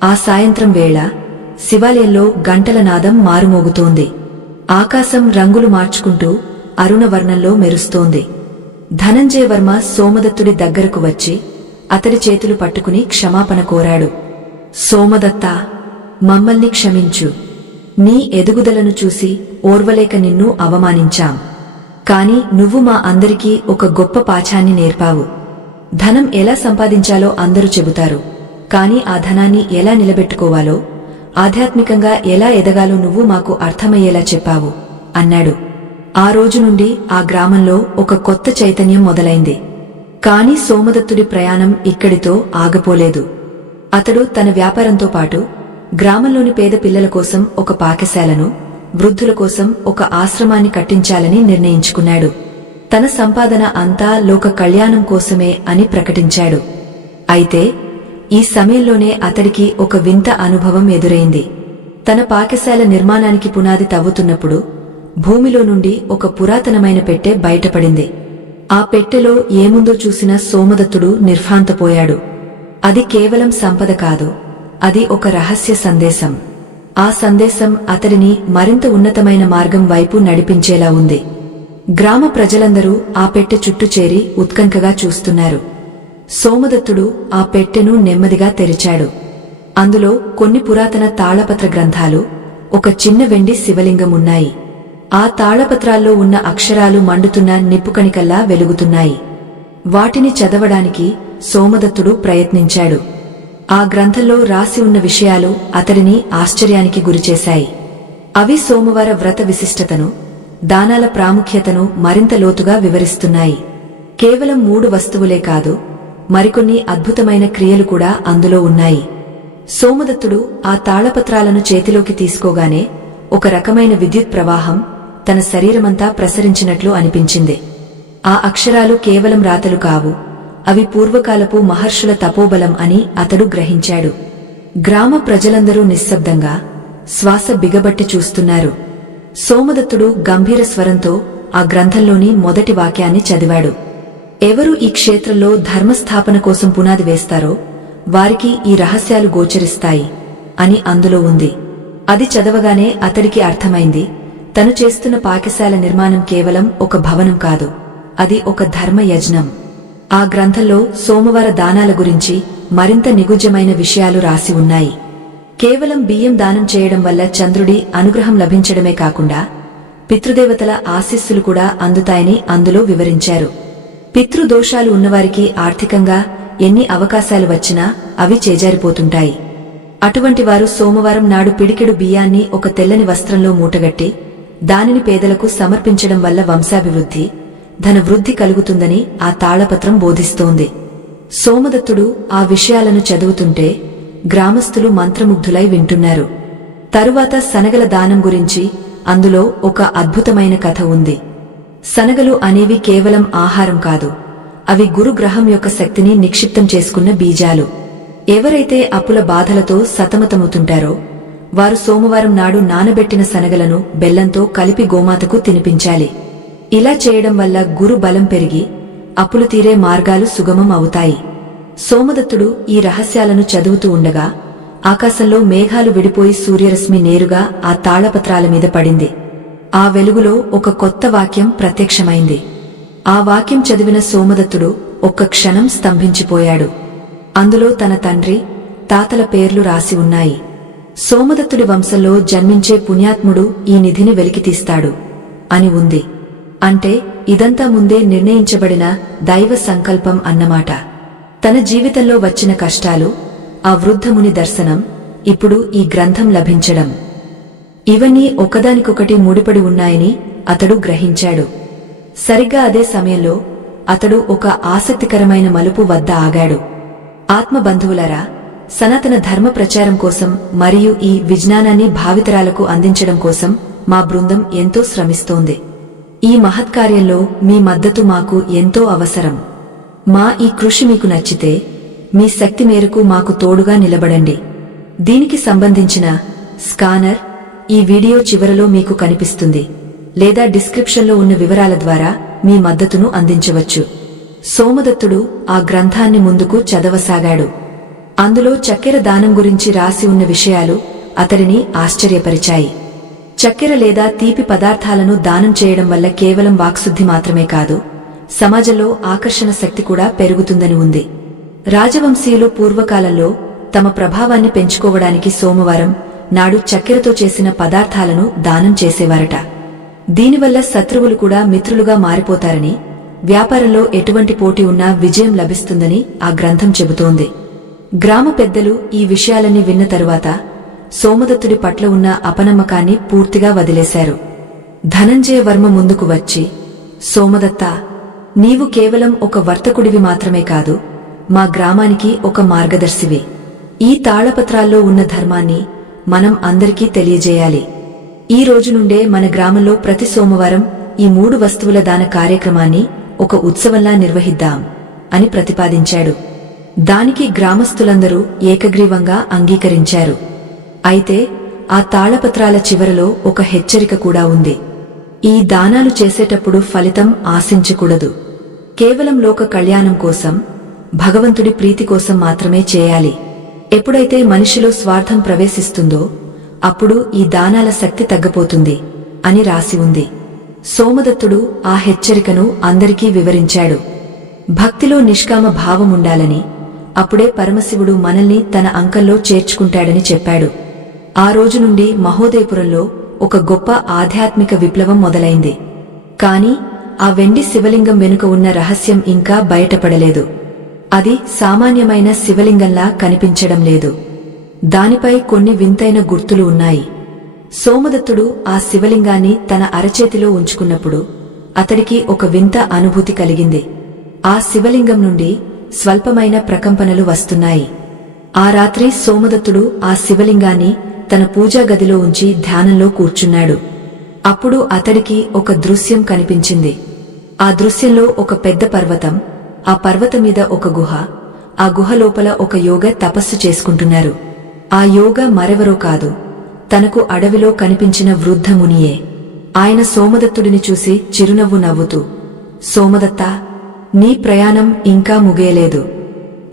ఆ సాయంత్రం వేళ శివాలయంలో గంటల నాదం మారుమోగుతోంది. ఆకాశం రంగులు మార్చుకుంటూ అరుణవర్ణంలో మెరుస్తోంది. ధనంజయవర్మ సోమదత్తుడి దగ్గరకు వచ్చి అతడి చేతులు పట్టుకుని క్షమాపణ కోరాడు. సోమదత్తా, మమ్మల్ని క్షమించు. నీ ఎదుగుదలను చూసి ఓర్వలేక నిన్ను అవమానించాం. కాని నువ్వు మా అందరికీ ఒక గొప్ప పాఠాన్ని నేర్పావు. ధనం ఎలా సంపాదించాలో అందరూ చెబుతారు, కాని ఆ ధనాన్ని ఎలా నిలబెట్టుకోవాలో, ఆధ్యాత్మికంగా ఎలా ఎదగాలో నువ్వు మాకు అర్థమయ్యేలా చెప్పావు అన్నాడు. ఆ రోజు నుండి ఆ గ్రామంలో ఒక కొత్త చైతన్యం మొదలైంది. కాని సోమదత్తుడి ప్రయాణం ఇక్కడితో ఆగపోలేదు. అతడు తన వ్యాపారంతో పాటు గ్రామంలోని పేద పిల్లల కోసం ఒక పాఠశాలను, వృద్ధుల కోసం ఒక ఆశ్రమాన్ని కట్టించాలని నిర్ణయించుకున్నాడు. తన సంపాదన అంతా లోక కళ్యాణం కోసమే అని ప్రకటించాడు. అయితే ఈ సమయంలోనే అతడికి ఒక వింత అనుభవం ఎదురైంది. తన పాఠశాల నిర్మాణానికి పునాది తవ్వుతున్నప్పుడు భూమిలో నుండి ఒక పురాతనమైన పెట్టె బయటపడింది. ఆ పెట్టెలో ఏముందో చూసిన సోమదత్తుడు నిర్ఘాంతపోయాడు. అది కేవలం సంపద కాదు, అది ఒక రహస్య సందేశం. ఆ సందేశం అతడిని మరింత ఉన్నతమైన మార్గం వైపు నడిపించేలా ఉంది. గ్రామ ప్రజలందరూ ఆ పెట్టె చుట్టూ చేరి ఉత్కంఠగా చూస్తున్నారు. సోమదత్తుడు ఆ పెట్టెను నెమ్మదిగా తెరిచాడు. అందులో కొన్ని పురాతన తాళపత్ర గ్రంథాలు, ఒక చిన్న వెండి శివలింగం ఉన్నాయి. ఆ తాళపత్రాల్లో ఉన్న అక్షరాలు మండుతున్న నిప్పుకణికల్లా వెలుగుతున్నాయి. వాటిని చదవడానికి సోమదత్తుడు ప్రయత్నించాడు. ఆ గ్రంథంలో రాసి ఉన్న విషయాలు అతడిని ఆశ్చర్యానికి గురిచేశాయి. అవి సోమవార వ్రత విశిష్టతను, దానాల ప్రాముఖ్యతను మరింత లోతుగా వివరిస్తున్నాయి. కేవలం 3 వస్తువులే కాదు, మరికొన్ని అద్భుతమైన క్రియలు కూడా అందులో ఉన్నాయి. సోమదత్తుడు ఆ తాళపత్రాలను చేతిలోకి తీసుకోగానే ఒక రకమైన విద్యుత్ ప్రవాహం తన శరీరమంతా ప్రసరించినట్లు అనిపించింది. ఆ అక్షరాలు కేవలం రాతలు కావు, అవి పూర్వకాలపు మహర్షుల తపోబలం అని అతడు గ్రహించాడు. గ్రామ ప్రజలందరూ నిశ్శబ్దంగా శ్వాస బిగబట్టి చూస్తున్నారు. సోమదత్తుడు గంభీర స్వరంతో ఆ గ్రంథంలోని మొదటి వాక్యాన్ని చదివాడు. ఎవరు ఈ క్షేత్రంలో ధర్మస్థాపన కోసం పునాది వేస్తారో వారికి ఈ రహస్యాలు గోచరిస్తాయి అని అందులో ఉంది. అది చదవగానే అతడికి అర్థమైంది, తను చేస్తున్న పాఠశాల నిర్మాణం కేవలం ఒక భవనం కాదు, అది ఒక ధర్మ యజ్ఞం. ఆ గ్రంథంలో సోమవార దానాల గురించి మరింత నిగుజ్జమైన విషయాలు రాసి ఉన్నాయి. కేవలం బియ్యం దానం చేయడం వల్ల చంద్రుడి అనుగ్రహం లభించడమే కాకుండా పితృదేవతల ఆశీస్సులు కూడా అందుతాయని అందులో వివరించారు. పితృదోషాలు ఉన్నవారికి ఆర్థికంగా ఎన్ని అవకాశాలు వచ్చినా అవి చేజారిపోతుంటాయి. అటువంటి వారు సోమవారం నాడు పిడికెడు బియ్యాన్ని ఒక తెల్లని వస్త్రంలో మూటగట్టి దానిని పేదలకు సమర్పించడం వల్ల వంశాభివృద్ధి, ధన వృద్ధి కలుగుతుందని ఆ తాళపత్రం బోధిస్తోంది. సోమదత్తుడు ఆ విషయాలను చదువుతుంటే గ్రామస్తులు మంత్రముగ్ధులై వింటున్నారు. తరువాత శనగల దానం గురించి అందులో ఒక అద్భుతమైన కథ ఉంది. శనగలు అనేవి కేవలం ఆహారం కాదు, అవి గురుగ్రహం యొక్క శక్తిని నిక్షిప్తం చేసుకున్న బీజాలు. ఎవరైతే అప్పుల బాధలతో సతమతమవుతుంటారో వారు సోమవారం నాడు నానబెట్టిన శనగలను బెల్లంతో కలిపి గోమాతకు తినిపించాలి. ఇలా చేయడం వల్ల గురు బలం పెరిగి అప్పులు తీరే మార్గాలు సుగమం అవుతాయి. సోమదత్తుడు ఈ రహస్యాలను చదువుతూ ఉండగా ఆకాశంలో మేఘాలు విడిపోయి సూర్యరశ్మి నేరుగా ఆ తాళపత్రాల మీద పడింది. ఆ వెలుగులో ఒక కొత్త వాక్యం ప్రత్యక్షమైంది. ఆ వాక్యం చదివిన సోమదత్తుడు ఒక్క క్షణం స్తంభించిపోయాడు. అందులో తన తండ్రి, తాతల పేర్లు రాసి ఉన్నాయి. సోమదత్తుడి వంశంలో జన్మించే పుణ్యాత్ముడు ఈ నిధిని వెలికితీస్తాడు అని ఉంది. అంటే ఇదంతా ముందే నిర్ణయించబడిన దైవ సంకల్పం అన్నమాట. తన జీవితంలో వచ్చిన కష్టాలు, ఆ వృద్ధముని దర్శనం, ఇప్పుడు ఈ గ్రంథం లభించడం, ఇవన్నీ ఒకదానికొకటి ముడిపడి ఉన్నాయని అతడు గ్రహించాడు. సరిగ్గా అదే సమయంలో అతడు ఒక ఆసక్తికరమైన మలుపు వద్ద ఆగాడు. ఆత్మబంధువులారా, సనాతన ధర్మ ప్రచారం కోసం మరియు ఈ విజ్ఞానాన్ని భావితరాలకు అందించడం కోసం మా బృందం ఎంతో శ్రమిస్తోంది. ఈ మహత్కార్యంలో మీ మద్దతు మాకు ఎంతో అవసరం. మా ఈ కృషి మీకు నచ్చితే మీ శక్తి మేరకు మాకు తోడుగా నిలబడండి. దీనికి సంబంధించిన స్కానర్ ఈ వీడియో చివరలో మీకు కనిపిస్తుంది, లేదా డిస్క్రిప్షన్లో ఉన్న వివరాల ద్వారా మీ మద్దతును అందించవచ్చు. సోమదత్తుడు ఆ గ్రంథాన్ని ముందుకు చదవసాగాడు. అందులో చక్కెర దానం గురించి రాసి ఉన్న విషయాలు అతడిని ఆశ్చర్యపరిచాయి. చక్కెర లేదా తీపి పదార్థాలను దానం చేయడం వల్ల కేవలం వాక్శుద్ధి మాత్రమే కాదు, సమాజంలో ఆకర్షణ శక్తి కూడా పెరుగుతుందని ఉంది. రాజవంశీయులు పూర్వకాలంలో తమ ప్రభావాన్ని పెంచుకోవడానికి సోమవారం నాడు చక్కెరతో చేసిన పదార్థాలను దానం చేసేవారట. దీనివల్ల శత్రువులు కూడా మిత్రులుగా మారిపోతారని, వ్యాపారంలో ఎటువంటి పోటీ ఉన్నా విజయం లభిస్తుందని ఆ గ్రంథం చెబుతోంది. గ్రామ పెద్దలు ఈ విషయాలన్నీ విన్న తరువాత సోమదత్తుడి పట్ల ఉన్న అపనమ్మకాన్ని పూర్తిగా వదిలేశారు. ధనంజయ వర్మ ముందుకు వచ్చి, సోమదత్తా, నీవు కేవలం ఒక వర్తకుడివి మాత్రమే కాదు, మా గ్రామానికి ఒక మార్గదర్శివి. ఈ తాళపత్రాల్లో ఉన్న ధర్మాన్ని మనం అందరికీ తెలియజేయాలి. ఈ రోజు నుండే మన గ్రామంలో ప్రతి సోమవారం ఈ 3 వస్తువుల దాన కార్యక్రమాన్ని ఒక ఉత్సవంలా నిర్వహిద్దాం అని ప్రతిపాదించాడు. దానికి గ్రామస్తులందరూ ఏకగ్రీవంగా అంగీకరించారు. అయితే ఆ తాళపత్రాల చివరలో ఒక హెచ్చరిక కూడా ఉంది. ఈ దానాలు చేసేటప్పుడు ఫలితం ఆశించకూడదు. కేవలం లోక కళ్యాణం కోసం, భగవంతుడి ప్రీతి కోసం మాత్రమే చేయాలి. ఎప్పుడైతే మనిషిలో స్వార్థం ప్రవేశిస్తుందో అప్పుడు ఈ దానాల శక్తి తగ్గపోతుంది అని రాసి ఉంది. సోమదత్తుడు ఆ హెచ్చరికను అందరికీ వివరించాడు. భక్తిలో నిష్కామ భావముండాలని, అప్పుడే పరమశివుడు మనల్ని తన అంకంలో చేర్చుకుంటాడని చెప్పాడు. ఆ రోజు నుండి మహోదయపురంలో ఒక గొప్ప ఆధ్యాత్మిక విప్లవం మొదలైంది. కాని ఆ వెండి శివలింగం వెనుక ఉన్న రహస్యం ఇంకా బయటపడలేదు. అది సామాన్యమైన శివలింగంలా కనిపించడం లేదు. దానిపై కొన్ని వింతైన గుర్తులు ఉన్నాయి. సోమదత్తుడు ఆ శివలింగాన్ని తన అరచేతిలో ఉంచుకున్నప్పుడు అతడికి ఒక వింత అనుభూతి కలిగింది. ఆ శివలింగం నుండి స్వల్పమైన ప్రకంపనలు వస్తున్నాయి. ఆ రాత్రి సోమదత్తుడు ఆ శివలింగాన్ని తన పూజా గదిలో ఉంచి ధ్యానంలో కూర్చున్నాడు. అప్పుడు అతడికి ఒక దృశ్యం కనిపించింది. ఆ దృశ్యంలో ఒక పెద్ద పర్వతం, ఆ పర్వతం మీద ఒక గుహ, ఆ గుహ లోపల ఒక యోగ తపస్సు చేసుకుంటున్నారు. ఆ యోగ మరెవరో కాదు, తనకు అడవిలో కనిపించిన వృద్ధ మునియే. ఆయన సోమదత్తుడిని చూసి చిరునవ్వు నవ్వుతూ, సోమదత్తా, నీ ప్రయాణం ఇంకా ముగియలేదు.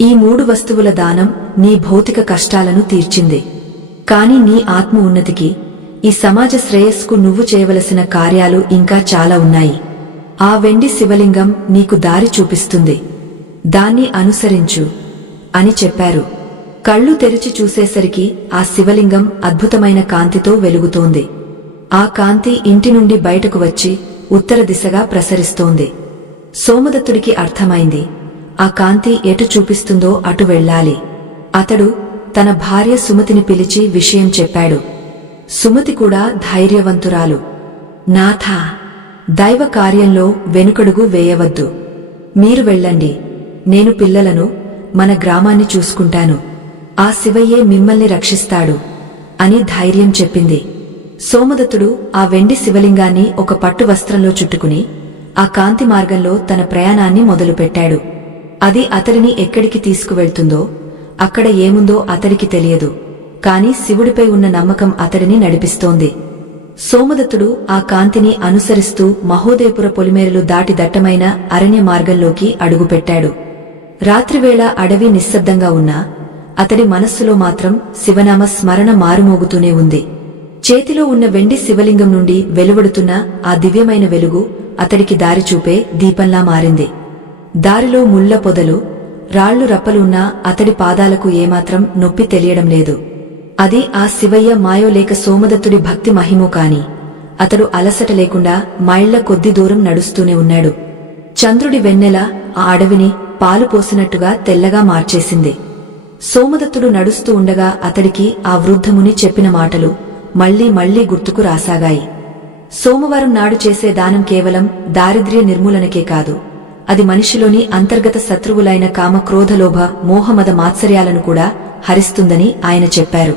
ఈ 3 వస్తువుల దానం నీ భౌతిక కష్టాలను తీర్చింది. కాని నీ ఆత్మ ఉన్నతికి, ఈ సమాజ శ్రేయస్సుకు నువ్వు చేయవలసిన కార్యాలు ఇంకా చాలా ఉన్నాయి. ఆ వెండి శివలింగం నీకు దారి చూపిస్తుంది. దాన్ని అనుసరించు అని చెప్పారు. కళ్ళు తెరిచి చూసేసరికి ఆ శివలింగం అద్భుతమైన కాంతితో వెలుగుతోంది. ఆ కాంతి ఇంటి నుండి బయటకు వచ్చి ఉత్తర దిశగా ప్రసరిస్తోంది. సోమదత్తుడికి అర్థమైంది, ఆ కాంతి ఎటు చూపిస్తుందో అటు వెళ్ళాలి. అతడు తన భార్య సుమతిని పిలిచి విషయం చెప్పాడు. సుమతి కూడా ధైర్యవంతురాలు. నాథా, దైవ కార్యంలో వెనుకడుగు వేయవద్దు. మీరు వెళ్ళండి, నేను పిల్లలను, మన గ్రామాన్ని చూసుకుంటాను. ఆ శివయ్యే మిమ్మల్ని రక్షిస్తాడు అని ధైర్యం చెప్పింది. సోమదత్తుడు ఆ వెండి శివలింగాన్ని ఒక పట్టు వస్త్రంలో చుట్టుకుని ఆ కాంతి మార్గంలో తన ప్రయాణాన్ని మొదలుపెట్టాడు. అది అతడిని ఎక్కడికి తీసుకువెళ్తుందో, అక్కడ ఏముందో అతడికి తెలియదు. కాని శివుడిపై ఉన్న నమ్మకం అతడిని నడిపిస్తోంది. సోమదత్తుడు ఆ కాంతిని అనుసరిస్తూ మహోదయపుర పొలిమేరలు దాటి దట్టమైన అరణ్య మార్గంలోకి అడుగుపెట్టాడు. రాత్రివేళ అడవి నిశ్శబ్దంగా ఉన్నా అతడి మనస్సులో మాత్రం శివనామ స్మరణ మారుమోగుతూనే ఉంది. చేతిలో ఉన్న వెండి శివలింగం నుండి వెలువడుతున్న ఆ దివ్యమైన వెలుగు అతడికి దారి చూపే దీపంలా మారింది. దారిలో ముళ్ల పొదలు, రాళ్లు రప్పలు ఉన్నా అతడి పాదాలకు ఏమాత్రం నొప్పి తెలియడం లేదు. అది ఆ శివయ్య మాయో లేక సోమదత్తుడి భక్తి మహిమో కాని అతడు అలసట లేకుండా మైళ్ల కొద్ది దూరం నడుస్తూనే ఉన్నాడు. చంద్రుడి వెన్నెల ఆ అడవిని పాలు పోసినట్టుగా తెల్లగా మార్చేసింది. సోమదత్తుడు నడుస్తూ ఉండగా అతడికి ఆ వృద్ధముని చెప్పిన మాటలు మళ్లీ మళ్లీ గుర్తుకు రాసాగాయి. సోమవారం నాడు చేసే దానం కేవలం దారిద్ర్య నిర్మూలనకే కాదు, అది మనిషిలోని అంతర్గత శత్రువులైన కామ, క్రోధలోభ, మోహమద మాత్సర్యాలను కూడా హరిస్తుందని ఆయన చెప్పారు.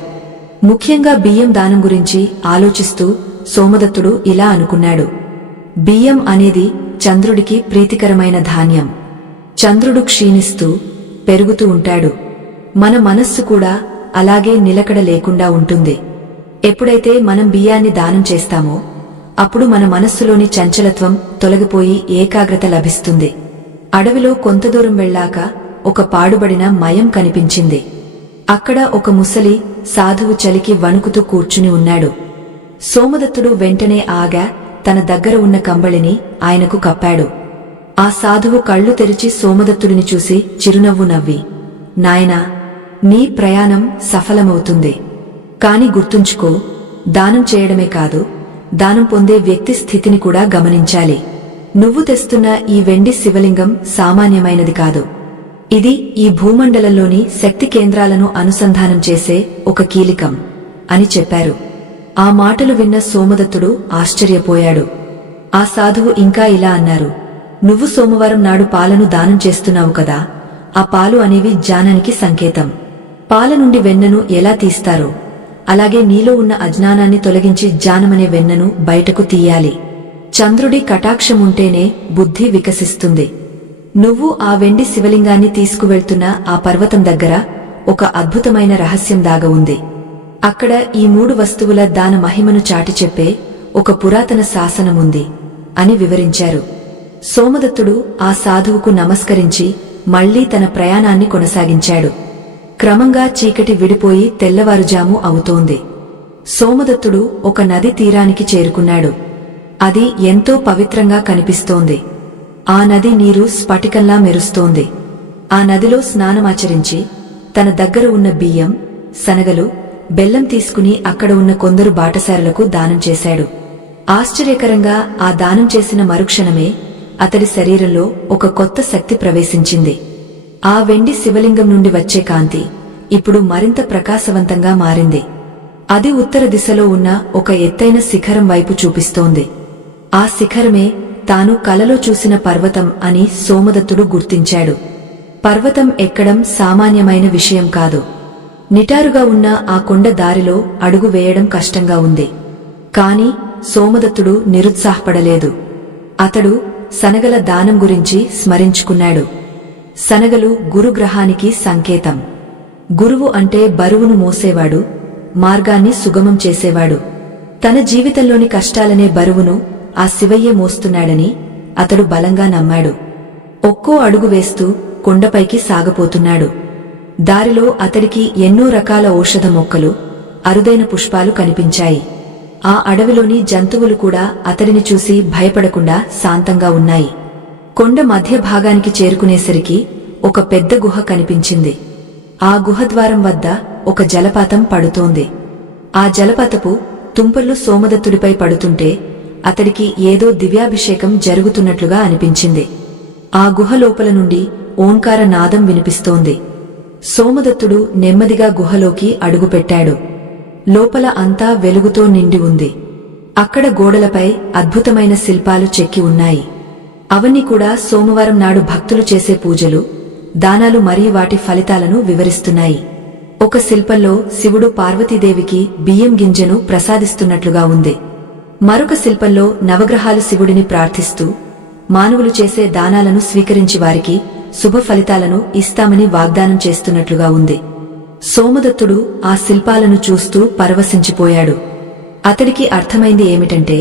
ముఖ్యంగా బియ్యం దానం గురించి ఆలోచిస్తూ సోమదత్తుడు ఇలా అనుకున్నాడు. బియ్యం అనేది చంద్రుడికి ప్రీతికరమైన ధాన్యం. చంద్రుడు క్షీణిస్తూ పెరుగుతూ ఉంటాడు. మన మనస్సు కూడా అలాగే నిలకడ లేకుండా ఉంటుంది. ఎప్పుడైతే మనం బియ్యాన్ని దానం చేస్తామో అప్పుడు మన మనస్సులోని చంచలత్వం తొలగిపోయి ఏకాగ్రత లభిస్తుంది. అడవిలో కొంత దూరం వెళ్ళాక ఒక పాడుబడిన మయం కనిపించింది. అక్కడ ఒక ముసలి సాధువు చలికి వణుకుతూ కూర్చుని ఉన్నాడు. సోమదత్తుడు వెంటనే ఆగా తన దగ్గర ఉన్న కంబళిని ఆయనకు కప్పాడు. ఆ సాధువు కళ్ళు తెరిచి సోమదత్తుడిని చూసి చిరునవ్వు నవ్వి, నాయనా, నీ ప్రయాణం సఫలమవుతుంది. కాని గుర్తుంచుకో, దానం చేయడమే కాదు, దానం పొందే వ్యక్తి స్థితిని కూడా గమనించాలి. నువ్వు తెస్తున్న ఈ వెండి శివలింగం సామాన్యమైనది కాదు. ఇది ఈ భూమండలంలోని శక్తి కేంద్రాలను అనుసంధానం చేసే ఒక కీలికం అని చెప్పారు. ఆ మాటలు విన్న సోమదత్తుడు ఆశ్చర్యపోయాడు. ఆ సాధువు ఇంకా ఇలా అన్నారు, నువ్వు సోమవారం నాడు పాలను దానం చేస్తున్నావు కదా, ఆ పాలు అనేవి జ్ఞానానికి సంకేతం. పాల నుండి వెన్నను ఎలా తీస్తారో అలాగే నీలో ఉన్న అజ్ఞానాన్ని తొలగించి జ్ఞానమనే వెన్నను బయటకు తీయాలి. చంద్రుడి కటాక్షముంటేనే బుద్ధి వికసిస్తుంది. నువ్వు ఆ వెండి శివలింగాన్ని తీసుకువెళ్తున్న ఆ పర్వతం దగ్గర ఒక అద్భుతమైన రహస్యం దాగ ఉంది. అక్కడ ఈ 3 వస్తువుల దాన మహిమను చాటి చెప్పే ఒక పురాతన శాసనముంది అని వివరించారు. సోమదత్తుడు ఆ సాధువుకు నమస్కరించి మళ్లీ తన ప్రయాణాన్ని కొనసాగించాడు. క్రమంగా చీకటి విడిపోయి తెల్లవారుజాము అవుతోంది. సోమదత్తుడు ఒక నది తీరానికి చేరుకున్నాడు. అది ఎంతో పవిత్రంగా కనిపిస్తోంది. ఆ నది నీరు స్ఫటికంలా మెరుస్తోంది. ఆ నదిలో స్నానమాచరించి తన దగ్గర ఉన్న బియ్యం, శనగలు, బెల్లం తీసుకుని అక్కడ ఉన్న కొందరు బాటసారులకు దానం చేశాడు. ఆశ్చర్యకరంగా ఆ దానం చేసిన మరుక్షణమే అతడి శరీరంలో ఒక కొత్త శక్తి ప్రవేశించింది. ఆ వెండి శివలింగం నుండి వచ్చే కాంతి ఇప్పుడు మరింత ప్రకాశవంతంగా మారింది. అది ఉత్తర దిశలో ఉన్న ఒక ఎత్తైన శిఖరం వైపు చూపిస్తోంది. ఆ శిఖరమే తాను కలలో చూసిన పర్వతం అని సోమదత్తుడు గుర్తించాడు. పర్వతం ఎక్కడం సామాన్యమైన విషయం కాదు. నిటారుగా ఉన్న ఆ కొండ దారిలో అడుగు వేయడం కష్టంగా ఉంది. కాని సోమదత్తుడు నిరుత్సాహపడలేదు. అతడు శనగల దానం గురించి స్మరించుకున్నాడు. శనగలు గురుగ్రహానికి సంకేతం. గురువు అంటే బరువును మోసేవాడు, మార్గాన్ని సుగమం చేసేవాడు. తన జీవితంలోని కష్టాలనే బరువును ఆ శివయ్యే మోస్తున్నాడని అతడు బలంగా నమ్మాడు. ఒక్కో అడుగు వేస్తూ కొండపైకి సాగపోతున్నాడు. దారిలో అతడికి ఎన్నో రకాల ఔషధ మొక్కలు, అరుదైన పుష్పాలు కనిపించాయి. ఆ అడవిలోని జంతువులు కూడా అతడిని చూసి భయపడకుండా శాంతంగా ఉన్నాయి. కొండ మధ్య భాగానికి చేరుకునేసరికి ఒక పెద్ద గుహ కనిపించింది. ఆ గుహద్వారం వద్ద ఒక జలపాతం పడుతోంది. ఆ జలపాతపు తుంపర్లు సోమదత్తుడిపై పడుతుంటే అతడికి ఏదో దివ్యాభిషేకం జరుగుతున్నట్లుగా అనిపించింది. ఆ గుహ లోపల నుండి ఓంకార నాదం వినిపిస్తోంది. సోమదత్తుడు నెమ్మదిగా గుహలోకి అడుగుపెట్టాడు. లోపల అంతా వెలుగుతో నిండి ఉంది. అక్కడ గోడలపై అద్భుతమైన శిల్పాలు చెక్కి ఉన్నాయి. అవన్నీ కూడా సోమవారం నాడు భక్తులు చేసే పూజలు, దానాలు మరియు వాటి ఫలితాలను వివరిస్తున్నాయి. ఒక శిల్పంలో శివుడు పార్వతీదేవికి బియ్యం గింజను ప్రసాదిస్తున్నట్లుగా ఉంది. మరొక శిల్పంలో నవగ్రహాలు శివుడిని ప్రార్థిస్తూ మానవులు చేసే దానాలను స్వీకరించి వారికి శుభ ఫలితాలను ఇస్తామని వాగ్దానం చేస్తున్నట్లుగా ఉంది. సోమదత్తుడు ఆ శిల్పాలను చూస్తూ పరవశించిపోయాడు. అతడికి అర్థమైంది ఏమిటంటే,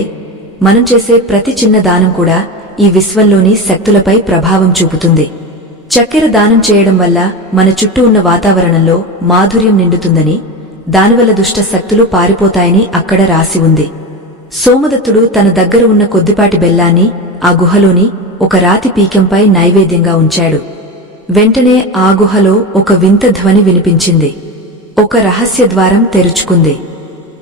మనం చేసే ప్రతి చిన్న దానం కూడా ఈ విశ్వంలోని శక్తులపై ప్రభావం చూపుతుంది. చక్కెర దానం చేయడం వల్ల మన చుట్టూ ఉన్న వాతావరణంలో మాధుర్యం నిండుతుందని, దానివల్ల దుష్ట శక్తులు పారిపోతాయని అక్కడ రాసి ఉంది. సోమదత్తుడు తన దగ్గర ఉన్న కొద్దిపాటి బెల్లాన్ని ఆ గుహలోని ఒక రాతి పీకంపై నైవేద్యంగా ఉంచాడు. వెంటనే ఆ గుహలో ఒక వింత ధ్వని వినిపించింది. ఒక రహస్య ద్వారం తెరుచుకుంది.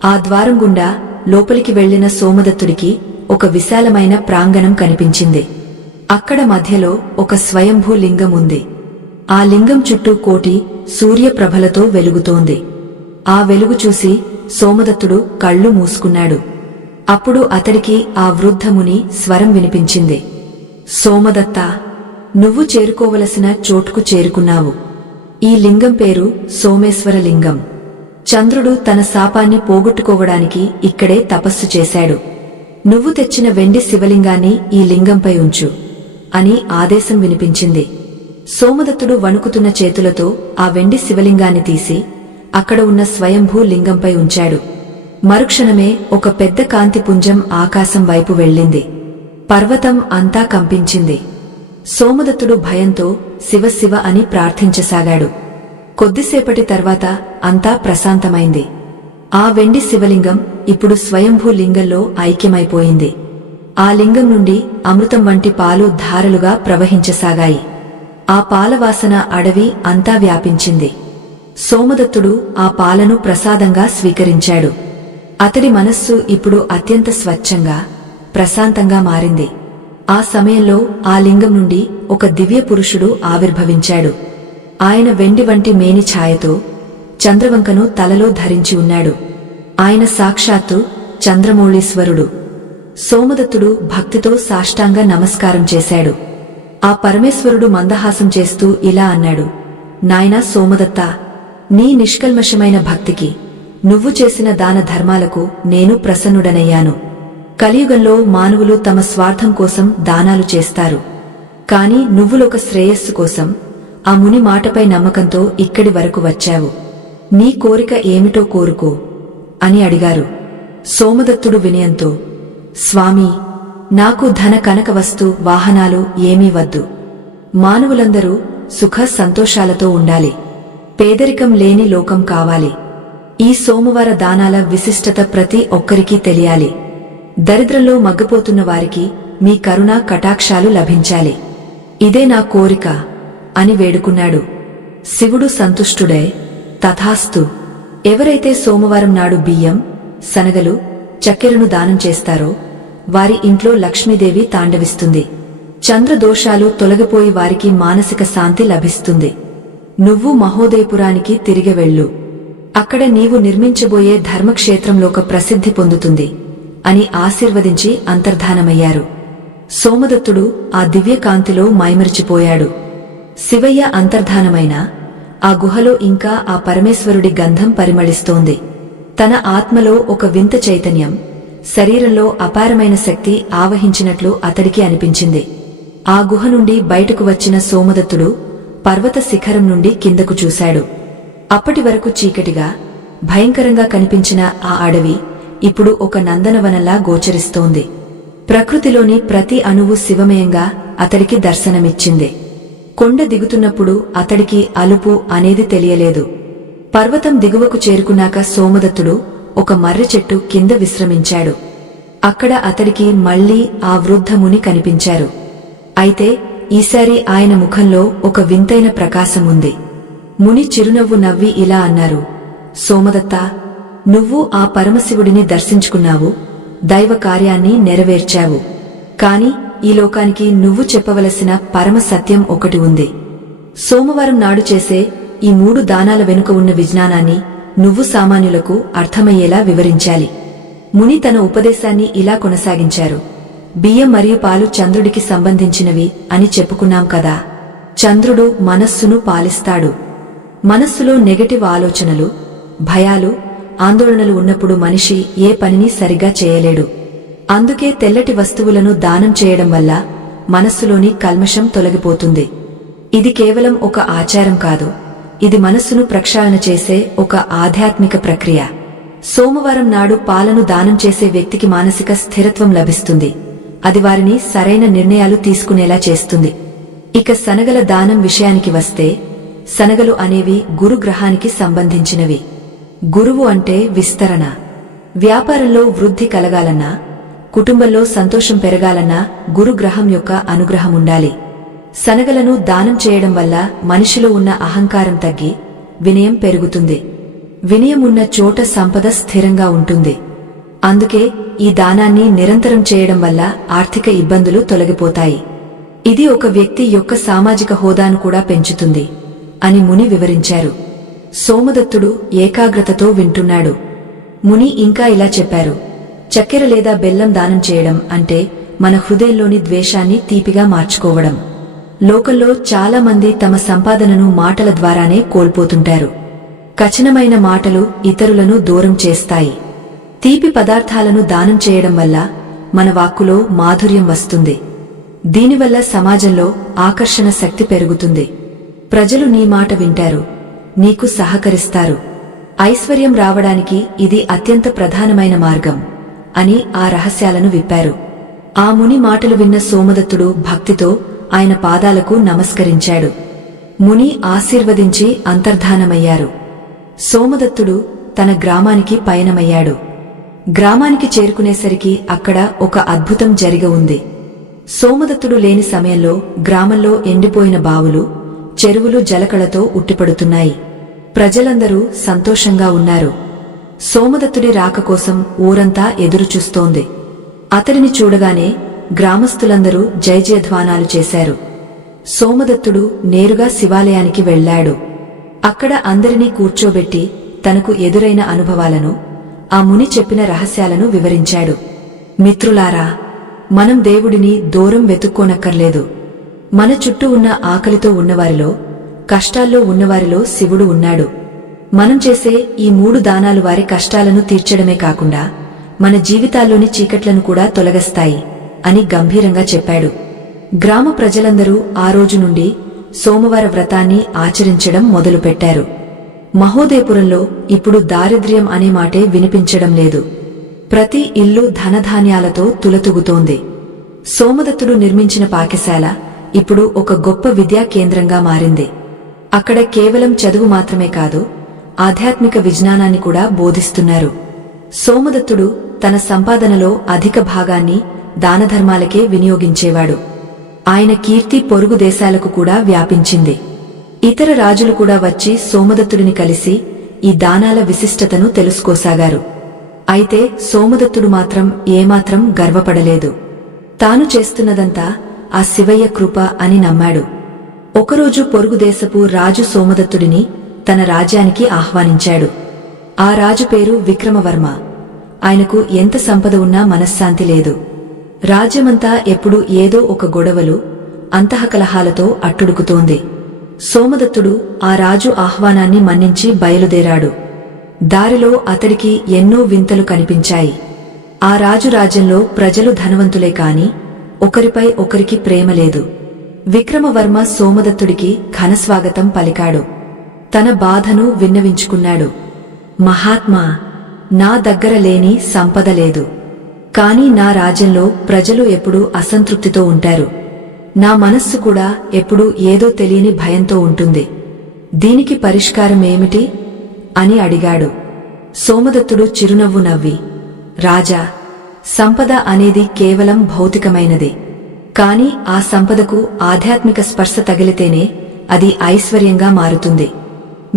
ఆ ద్వారం గుండా లోపలికి వెళ్లిన సోమదత్తుడికి ఒక విశాలమైన ప్రాంగణం కనిపించింది. అక్కడ మధ్యలో ఒక స్వయంభూ లింగం ఉంది. ఆ లింగం చుట్టూ కోటి సూర్యప్రభలతో వెలుగుతోంది. ఆ వెలుగు చూసి సోమదత్తుడు కళ్ళు మూసుకున్నాడు. అప్పుడు అతడికి ఆ వృద్ధముని స్వరం వినిపించింది. సోమదత్తా, నువ్వు చేరుకోవలసిన చోటుకు చేరుకున్నావు. ఈ లింగం పేరు సోమేశ్వర లింగం. చంద్రుడు తన శాపాన్ని పోగొట్టుకోవడానికి ఇక్కడే తపస్సు చేశాడు. నువ్వు తెచ్చిన వెండి శివలింగాన్ని ఈ లింగంపై ఉంచు అని ఆదేశం వినిపించింది. సోమదత్తుడు వణుకుతున్న చేతులతో ఆ వెండి శివలింగాన్ని తీసి అక్కడ ఉన్న స్వయంభూ లింగంపై ఉంచాడు. మరుక్షణమే ఒక పెద్ద కాంతిపుంజం ఆకాశం వైపు వెళ్ళింది. పర్వతం అంతా కంపించింది. సోమదత్తుడు భయంతో శివ శివ అని ప్రార్థించసాగాడు. కొద్దిసేపటి తర్వాత అంతా ప్రశాంతమైంది. ఆ వెండి శివలింగం ఇప్పుడు స్వయంభూ లింగంలో ఐక్యమైపోయింది. ఆ లింగం నుండి అమృతం వంటి పాలు ధారలుగా ప్రవహించసాగాయి. ఆ పాలవాసన అడవి అంతా వ్యాపించింది. సోమదత్తుడు ఆ పాలను ప్రసాదంగా స్వీకరించాడు. అతడి మనస్సు ఇప్పుడు అత్యంత స్వచ్ఛంగా, ప్రశాంతంగా మారింది. ఆ సమయంలో ఆ లింగం నుండి ఒక దివ్య పురుషుడు ఆవిర్భవించాడు. ఆయన వెండి వంటి మేని ఛాయతో చంద్రవంకను తలలో ధరించి ఉన్నాడు. ఆయన సాక్షాత్తు చంద్రమౌళీశ్వరుడు. సోమదత్తుడు భక్తితో సాష్టాంగ నమస్కారం చేశాడు. ఆ పరమేశ్వరుడు మందహాసం చేస్తూ ఇలా అన్నాడు, నాయనా సోమదత్తా, నీ నిష్కల్మషమైన భక్తికి, నువ్వు చేసిన దాన ధర్మాలకు నేను ప్రసన్నుడనయ్యాను. కలియుగంలో మానవులు తమ స్వార్థం కోసం దానాలు చేస్తారు. కాని నువ్వులొక శ్రేయస్సు కోసం ఆ ముని మాటపై నమ్మకంతో ఇక్కడి వరకు వచ్చావు. నీ కోరిక ఏమిటో కోరుకో అని అడిగారు. సోమదత్తుడు వినయంతో, స్వామీ, నాకు ధన కనక వస్తు వాహనాలు ఏమీ వద్దు. మానవులందరూ సుఖ సంతోషాలతో ఉండాలి. పేదరికం లేని లోకం కావాలి. ఈ సోమవార దానాల విశిష్టత ప్రతి ఒక్కరికీ తెలియాలి. దరిద్రంలో మగ్గిపోతున్న వారికి మీ కరుణా కటాక్షాలు లభించాలి. ఇదే నా కోరిక అని వేడుకున్నాడు. శివుడు సంతుష్టుడై, తథాస్తు. ఎవరైతే సోమవారం నాడు బియ్యం, శనగలు, చక్కెరను దానం చేస్తారో వారి ఇంట్లో లక్ష్మీదేవి తాండవిస్తుంది. చంద్రదోషాలు తొలగిపోయి వారికి మానసిక శాంతి లభిస్తుంది. నువ్వు మహోదయపురానికి తిరిగి వెళ్ళు. అక్కడ నీవు నిర్మించబోయే ధర్మక్షేత్రంలోక ప్రసిద్ధి పొందుతుంది అని ఆశీర్వదించి అంతర్ధానమయ్యారు. సోమదత్తుడు ఆ దివ్యకాంతిలో మైమరిచిపోయాడు. శివయ్య అంతర్ధానమైన ఆ గుహలో ఇంకా ఆ పరమేశ్వరుడి గంధం పరిమళిస్తోంది. తన ఆత్మలో ఒక వింత చైతన్యం, శరీరంలో అపారమైన శక్తి ఆవహించినట్లు అతడికి అనిపించింది. ఆ గుహ నుండి బయటకు వచ్చిన సోమదత్తుడు పర్వత శిఖరం నుండి కిందకు చూశాడు. అప్పటి వరకు చీకటిగా, భయంకరంగా కనిపించిన ఆ అడవి ఇప్పుడు ఒక నందనవనంలా గోచరిస్తోంది. ప్రకృతిలోని ప్రతి అణువు శివమయంగా అతడికి దర్శనమిచ్చింది. కొండ దిగుతున్నప్పుడు అతడికి అలుపు అనేది తెలియలేదు. పర్వతం దిగువకు చేరుకున్నాక సోమదత్తుడు ఒక మర్రి చెట్టు కింద విశ్రమించాడు. అక్కడ అతడికి మళ్లీ ఆ వృద్ధ ముని కనిపించారు. అయితే ఈసారి ఆయన ముఖంలో ఒక వింతైన ప్రకాశం ఉంది. ముని చిరునవ్వు నవ్వి ఇలా అన్నారు, సోమదత్తా, నువ్వు ఆ పరమశివుడిని దర్శించుకున్నావు, దైవ కార్యాన్ని నెరవేర్చావు. కాని ఈ లోకానికి నువ్వు చెప్పవలసిన పరమ సత్యం ఒకటి ఉంది. సోమవారం నాడు చేసే ఈ 3 దానాల వెనుక ఉన్న విజ్ఞానాన్ని నువ్వు సామాన్యులకు అర్థమయ్యేలా వివరించాలి. ముని తన ఉపదేశాన్ని ఇలా కొనసాగించారు. బియ్యం మరియు పాలు చంద్రుడికి సంబంధించినవి అని చెప్పుకున్నాం కదా. చంద్రుడు మనస్సును పాలిస్తాడు. మనస్సులో నెగటివ్ ఆలోచనలు, భయాలు, ఆందోళనలు ఉన్నప్పుడు మనిషి ఏ పనిని సరిగా చేయలేడు. అందుకే తెల్లటి వస్తువులను దానం చేయడం వల్ల మనస్సులోని కల్మషం తొలగిపోతుంది. ఇది కేవలం ఒక ఆచారం కాదు, ఇది మనస్సును ప్రక్షాళన చేసే ఒక ఆధ్యాత్మిక ప్రక్రియ. సోమవారం నాడు పాలను దానం చేసే వ్యక్తికి మానసిక స్థిరత్వం లభిస్తుంది. అది వారిని సరైన నిర్ణయాలు తీసుకునేలా చేస్తుంది. ఇక శనగల దానం విషయానికి వస్తే, శనగలు అనేవి గురుగ్రహానికి సంబంధించినవి. గురువు అంటే విస్తరణ. వ్యాపారంలో వృద్ధి కలగాలన్నా, కుటుంబంలో సంతోషం పెరగాలన్నా గురుగ్రహం యొక్క అనుగ్రహం ఉండాలి. శనగలను దానం చేయడం వల్ల మనిషిలో ఉన్న అహంకారం తగ్గి వినయం పెరుగుతుంది. వినయం ఉన్న చోట సంపద స్థిరంగా ఉంటుంది. అందుకే ఈ దానాన్ని నిరంతరం చేయడం వల్ల ఆర్థిక ఇబ్బందులు తొలగిపోతాయి. ఇది ఒక వ్యక్తి యొక్క సామాజిక హోదాను కూడా పెంచుతుంది అని ముని వివరించారు. సోమదత్తుడు ఏకాగ్రతతో వింటున్నాడు. ముని ఇంకా ఇలా చెప్పారు, చక్కెర లేదా బెల్లం దానం చేయడం అంటే మన హృదయంలోని ద్వేషాన్ని తీపిగా మార్చుకోవడం. లోకంలో చాలా మంది తమ సంపాదనను మాటల ద్వారానే కోల్పోతుంటారు. కఠినమైన మాటలు ఇతరులను దూరం చేస్తాయి. తీపి పదార్థాలను దానం చేయడం వల్ల మన వాక్కులో మాధుర్యం వస్తుంది. దీనివల్ల సమాజంలో ఆకర్షణ శక్తి పెరుగుతుంది. ప్రజలు నీ మాట వింటారు, నీకు సహకరిస్తారు. ఐశ్వర్యం రావడానికి ఇది అత్యంత ప్రధానమైన మార్గం అని ఆ రహస్యాలను విప్పారు. ఆ ముని మాటలు విన్న సోమదత్తుడు భక్తితో ఆయన పాదాలకు నమస్కరించాడు. ముని ఆశీర్వదించి అంతర్ధానమయ్యారు. సోమదత్తుడు తన గ్రామానికి పయనమయ్యాడు. గ్రామానికి చేరుకునేసరికి అక్కడ ఒక అద్భుతం జరిగి ఉంది. సోమదత్తుడు లేని సమయంలో గ్రామంలో ఎండిపోయిన బావులు, చెరువులు జలకళతో ఉట్టిపడుతున్నాయి. ప్రజలందరూ సంతోషంగా ఉన్నారు. సోమదత్తుడి రాక కోసం ఊరంతా ఎదురుచూస్తోంది. అతడిని చూడగానే గ్రామస్తులందరూ జయజయధ్వానాలు చేశారు. సోమదత్తుడు నేరుగా శివాలయానికి వెళ్లాడు. అక్కడ అందరినీ కూర్చోబెట్టి తనకు ఎదురైన అనుభవాలను, ఆ ముని చెప్పిన రహస్యాలను వివరించాడు. మిత్రులారా, మనం దేవుడిని దూరం వెతుక్కోనక్కర్లేదు. మన చుట్టూ ఉన్న ఆకలితో ఉన్నవారిలో, కష్టాల్లో ఉన్నవారిలో శివుడు ఉన్నాడు. మనం చేసే ఈ 3 దానాలు వారి కష్టాలను తీర్చడమే కాకుండా మన జీవితాల్లోని చీకట్లను కూడా తొలగిస్తాయి అని గంభీరంగా చెప్పాడు. గ్రామ ప్రజలందరూ ఆ రోజు నుండి సోమవార వ్రతాన్ని ఆచరించడం మొదలుపెట్టారు. మహోదయపురంలో ఇప్పుడు దారిద్ర్యం అనే మాటే వినిపించడం లేదు. ప్రతి ఇల్లు ధనధాన్యాలతో తులతూగుతోంది. సోమదత్తుడు నిర్మించిన పాకశాల ఇప్పుడు ఒక గొప్ప విద్యా కేంద్రంగా మారింది. అక్కడ కేవలం చదువు మాత్రమే కాదు, ఆధ్యాత్మిక విజ్ఞానాన్ని కూడా బోధిస్తున్నారు. సోమదత్తుడు తన సంపాదనలో అధిక భాగాన్ని దానధర్మాలకే వినియోగించేవాడు. ఆయన కీర్తి పొరుగు దేశాలకు కూడా వ్యాపించింది. ఇతర రాజులు కూడా వచ్చి సోమదత్తుడిని కలిసి ఈ దానాల విశిష్టతను తెలుసుకోసాగారు. అయితే సోమదత్తుడు మాత్రం ఏమాత్రం గర్వపడలేదు. తాను చేస్తున్నదంతా ఆ శివయ్య కృప అని నమ్మాడు. ఒకరోజు పొరుగుదేశపు రాజు సోమదత్తుడిని తన రాజ్యానికి ఆహ్వానించాడు. ఆ రాజు పేరు విక్రమవర్మ. ఆయనకు ఎంత సంపద ఉన్నా మనశ్శాంతి లేదు. రాజ్యమంతా ఎప్పుడూ ఏదో ఒక గొడవలు, అంతఃకలహాలతో అట్టుడుకుతోంది. సోమదత్తుడు ఆ రాజు ఆహ్వానాన్ని మన్నించి బయలుదేరాడు. దారిలో అతడికి ఎన్నో వింతలు కనిపించాయి. ఆ రాజు రాజ్యంలో ప్రజలు ధనవంతులే కాని ఒకరిపై ఒకరికి ప్రేమ లేదు. విక్రమవర్మ సోమదత్తుడికి ఘనస్వాగతం పలికాడు. తన బాధను విన్నవించుకున్నాడు. మహాత్మా, నా దగ్గర లేని సంపద లేదు. కాని నా రాజ్యంలో ప్రజలు ఎప్పుడూ అసంతృప్తితో ఉంటారు. నా మనస్సు కూడా ఎప్పుడూ ఏదో తెలియని భయంతో ఉంటుంది. దీనికి పరిష్కారమేమిటి అని అడిగాడు. సోమదత్తుడు చిరునవ్వు నవ్వి, రాజా, సంపద అనేది కేవలం భౌతికమైనది. కాని ఆ సంపదకు ఆధ్యాత్మిక స్పర్శ తగిలితేనే అది ఐశ్వర్యంగా మారుతుంది.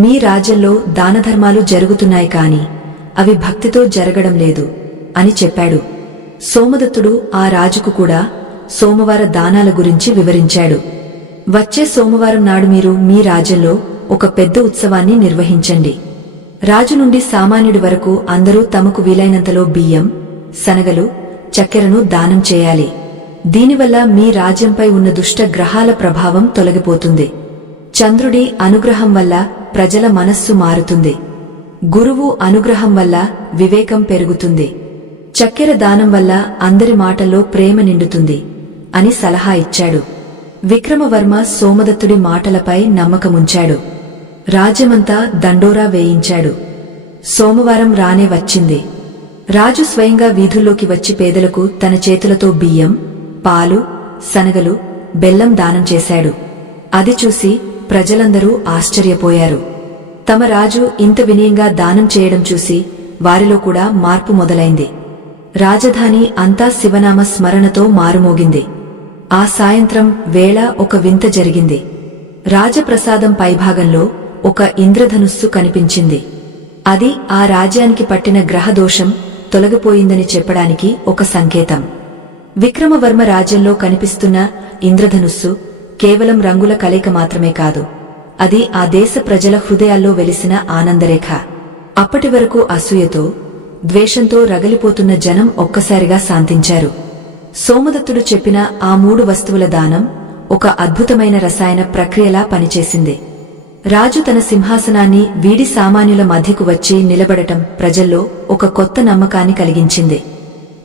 మీ రాజ్యంలో దానధర్మాలు జరుగుతున్నాయి కాని అవి భక్తితో జరగడం లేదు అని చెప్పాడు. సోమదత్తుడు ఆ రాజుకు కూడా సోమవార దానాల గురించి వివరించాడు. వచ్చే సోమవారం నాడు మీరు మీ రాజ్యంలో ఒక పెద్ద ఉత్సవాన్ని నిర్వహించండి. రాజు నుండి సామాన్యుడి వరకు అందరూ తమకు వీలైనంతలో బియ్యం, శనగలు, చక్కెరను దానం చేయాలి. దీనివల్ల మీ రాజ్యంపై ఉన్న దుష్ట గ్రహాల ప్రభావం తొలగిపోతుంది. చంద్రుడి అనుగ్రహం వల్ల ప్రజల మనస్సు మారుతుంది. గురువు అనుగ్రహం వల్ల వివేకం పెరుగుతుంది. చక్కెర దానం వల్ల అందరి మాటల్లో ప్రేమ నిండుతుంది అని సలహా ఇచ్చాడు. విక్రమవర్మ సోమదత్తుడి మాటలపై నమ్మకముంచాడు. రాజ్యమంతా దండోరా వేయించాడు. సోమవారం రానే వచ్చింది. రాజు స్వయంగా వీధుల్లోకి వచ్చి పేదలకు తన చేతులతో బియ్యం, పాలు, శనగలు, బెల్లం దానం చేశాడు. అది చూసి ప్రజలందరూ ఆశ్చర్యపోయారు. తమ రాజు ఇంత వినయంగా దానం చేయడం చూసి వారిలో కూడా మార్పు మొదలైంది. రాజధాని అంతా శివనామ స్మరణతో మారుమోగింది. ఆ సాయంత్రం వేళ ఒక వింత జరిగింది. రాజప్రసాదం పైభాగంలో ఒక ఇంద్రధనుస్సు కనిపించింది. అది ఆ రాజ్యానికి పట్టిన గ్రహదోషం తొలగిపోయిందని చెప్పడానికి ఒక సంకేతం. విక్రమవర్మ రాజ్యంలో కనిపిస్తున్న ఇంద్రధనుస్సు కేవలం రంగుల కలయిక మాత్రమే కాదు, అది ఆ దేశ ప్రజల హృదయాల్లో వెలిసిన ఆనందరేఖ. అప్పటి వరకు అసూయతో, ద్వేషంతో రగిలిపోతున్న జనం ఒక్కసారిగా శాంతించారు. సోమదత్తుడు చెప్పిన ఆ 3 వస్తువుల దానం ఒక అద్భుతమైన రసాయన ప్రక్రియలా పనిచేసింది. రాజు తన సింహాసనాన్ని వీడి సామాన్యుల మధ్యకు వచ్చి నిలబడటం ప్రజల్లో ఒక కొత్త నమ్మకాన్ని కలిగించింది.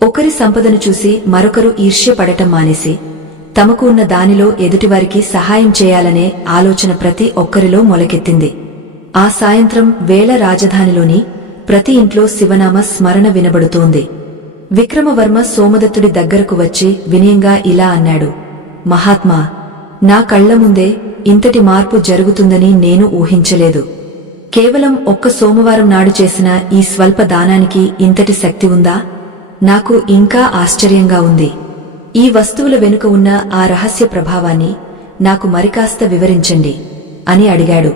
ఒకరి సంపదను చూసి మరొకరు ఈర్ష్యపడటం మానేసి తమకు ఉన్న దానిలో ఎదుటివారికి సహాయం చేయాలనే ఆలోచన ప్రతి ఒక్కరిలో మొలకెత్తింది. ఆ సాయంత్రం వేళ రాజధానిలోని ప్రతి ఇంట్లో శివనామ స్మరణ వినబడుతోంది. విక్రమవర్మ సోమదత్తుడి దగ్గరకు వచ్చి వినయంగా ఇలా అన్నాడు, మహాత్మా, నా కళ్ల ముందే ఇంతటి మార్పు జరుగుతుందని నేను ఊహించలేదు. కేవలం ఒక్క సోమవారం నాడు చేసిన ఈ స్వల్ప దానానికి ఇంతటి శక్తి ఉందా? నాకు ఇంకా ఆశ్చర్యంగా ఉంది. ఈ వస్తువుల వెనుక ఉన్న ఆ రహస్య ప్రభావాన్ని నాకు మరికాస్త వివరించండి అని అడిగాడు.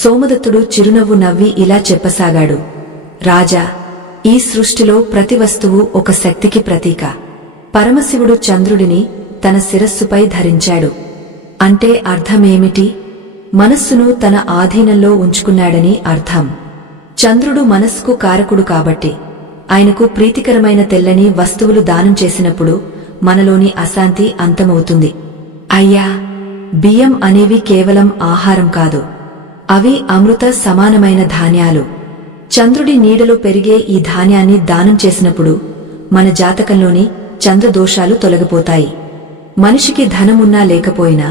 సోమదత్తుడు చిరునవ్వు నవ్వి ఇలా చెప్పసాగాడు, రాజా, ఈ సృష్టిలో ప్రతి వస్తువు ఒక శక్తికి ప్రతీక. పరమశివుడు చంద్రుడిని తన శిరస్సుపై ధరించాడు. అంటే అర్థమేమిటి? మనస్సును తన ఆధీనంలో ఉంచుకున్నాడని అర్థం. చంద్రుడు మనస్సుకు కారకుడు కాబట్టి ఆయనకు ప్రీతికరమైన తెల్లని వస్తువులు దానం చేసినప్పుడు మనలోని అశాంతి అంతమవుతుంది. అయ్యా, బియ్యం అనేవి కేవలం ఆహారం కాదు, అవి అమృత సమానమైన ధాన్యాలు. చంద్రుడి నీడలో పెరిగే ఈ ధాన్యాన్ని దానం చేసినప్పుడు మన జాతకంలోని చంద్రదోషాలు తొలగిపోతాయి. మనిషికి ధనమున్నా లేకపోయినా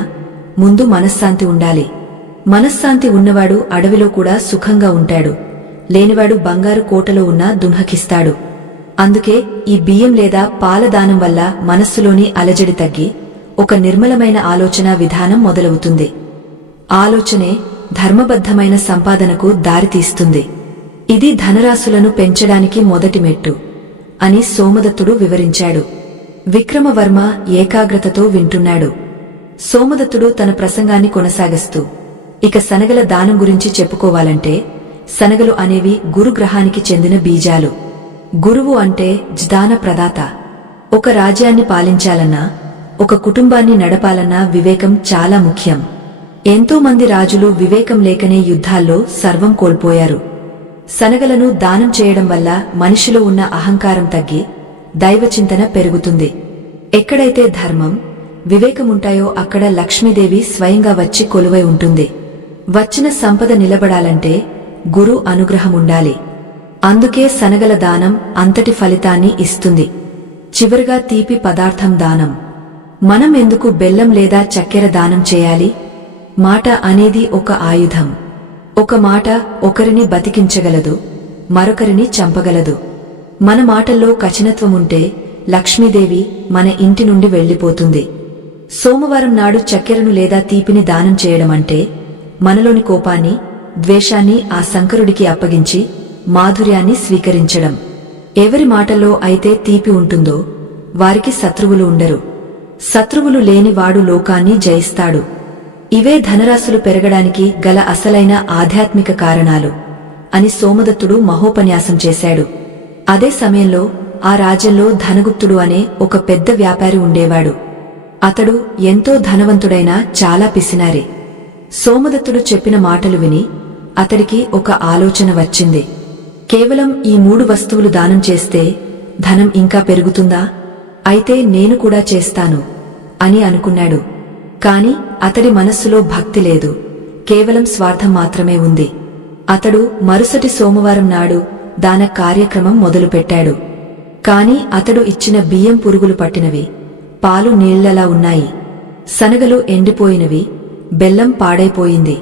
ముందు మనశ్శాంతి ఉండాలి. మనశ్శాంతి ఉన్నవాడు అడవిలో కూడా సుఖంగా ఉంటాడు, లేనివాడు బంగారు కోటలో ఉన్నా దున్హకిస్తాడు. అందుకే ఈ బియ్యం లేదా పాల దానం వల్ల మనస్సులోని అలజడి తగ్గి ఒక నిర్మలమైన ఆలోచన విధానం మొదలవుతుంది. ఆలోచనే ధర్మబద్ధమైన సంపాదనకు దారితీస్తుంది. ఇది ధనరాశులను పెంచడానికి మొదటి మెట్టు అని సోమదత్తుడు వివరించాడు. విక్రమవర్మ ఏకాగ్రతతో వింటున్నాడు. సోమదత్తుడు తన ప్రసంగాన్ని కొనసాగిస్తూ, ఇక శనగల దానం గురించి చెప్పుకోవాలంటే శనగలు అనేవి గురుగ్రహానికి చెందిన బీజాలు. గురువు అంటే జ్ఞాన ప్రదాత. ఒక రాజ్యాన్ని పాలించాలన్నా, ఒక కుటుంబాన్ని నడపాలన్నా వివేకం చాలా ముఖ్యం. ఎంతో మంది రాజులు వివేకం లేకనే యుద్ధాల్లో సర్వం కోల్పోయారు. శనగలను దానం చేయడం వల్ల మనిషిలో ఉన్న అహంకారం తగ్గి దైవచింతన పెరుగుతుంది. ఎక్కడైతే ధర్మం, వివేకముంటాయో అక్కడ లక్ష్మీదేవి స్వయంగా వచ్చి కొలువై ఉంటుంది. వచ్చిన సంపద నిలబడాలంటే గురు అనుగ్రహముండాలి. అందుకే శనగల దానం అంతటి ఫలితాన్ని ఇస్తుంది. చివరిగా తీపి పదార్థం దానం. మనం ఎందుకు బెల్లం లేదా చక్కెర దానం చేయాలి? మాట అనేది ఒక ఆయుధం. ఒక మాట ఒకరిని బతికించగలదు, మరొకరిని చంపగలదు. మన మాటల్లో కఠినత్వముంటే లక్ష్మీదేవి మన ఇంటి నుండి వెళ్లిపోతుంది. సోమవారం నాడు చక్కెరను లేదా తీపిని దానం చేయడమంటే మనలోని కోపాన్ని, ద్వేషాన్ని ఆ శంకరుడికి అప్పగించి మాధుర్యాన్ని స్వీకరించడం. ఎవరి మాటల్లో అయితే తీపి ఉంటుందో వారికి శత్రువులు ఉండరు. శత్రువులు లేనివాడు లోకాన్ని జయిస్తాడు. ఇవే ధనరాశులు పెరగడానికి గల అసలైన ఆధ్యాత్మిక కారణాలు అని సోమదత్తుడు మహోపన్యాసం చేశాడు. అదే సమయంలో ఆ రాజ్యంలో ధనగుప్తుడు అనే ఒక పెద్ద వ్యాపారి ఉండేవాడు. అతడు ఎంతో ధనవంతుడైనా చాలా పిసినారి. సోమదత్తుడు చెప్పిన మాటలు విని అతడికి ఒక ఆలోచన వచ్చింది. కేవలం ఈ 3 వస్తువులు దానం చేస్తే ధనం ఇంకా పెరుగుతుందా? అయితే నేను కూడా చేస్తాను అని అనుకున్నాడు. కాని అతడి మనస్సులో భక్తి లేదు, కేవలం స్వార్థం మాత్రమే ఉంది. అతడు మరుసటి సోమవారం నాడు దాన కార్యక్రమం మొదలుపెట్టాడు. కాని అతడు ఇచ్చిన బియ్యం పురుగులు పట్టినవి, పాలు నీళ్లలా ఉన్నాయి. శనగలు ఎండిపోయినవి, బెల్లం పాడైపోయింది.